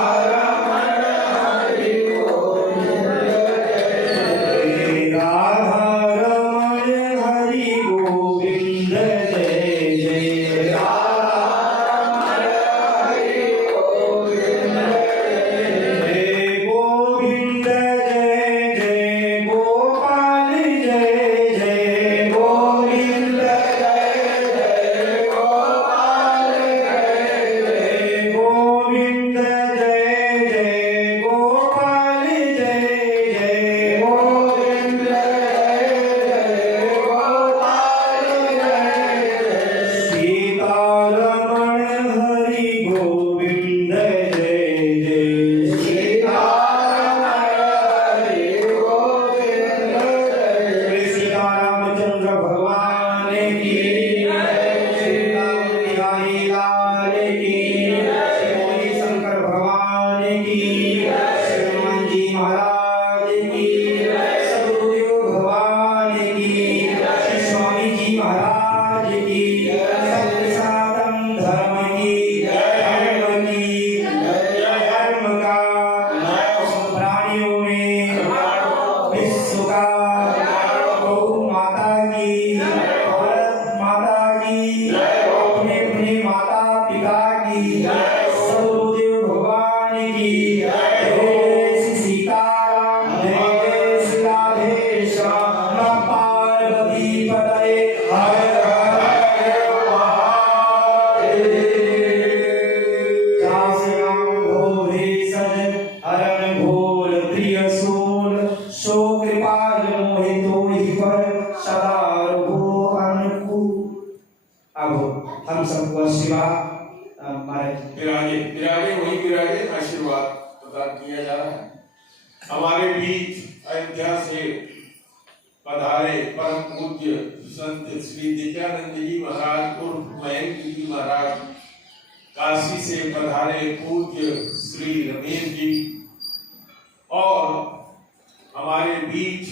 हम सबको आशीर्वाद विराजे विराजे वही विराजे आशीर्वाद प्रदान किया जा रहा है। हमारे बीच अयोध्या से पधारे परम पूज्य संत श्री नित्यानंद जी महाराज उर्फ मयंक जी महाराज, काशी से पधारे पूज्य श्री रमेश जी, और हमारे बीच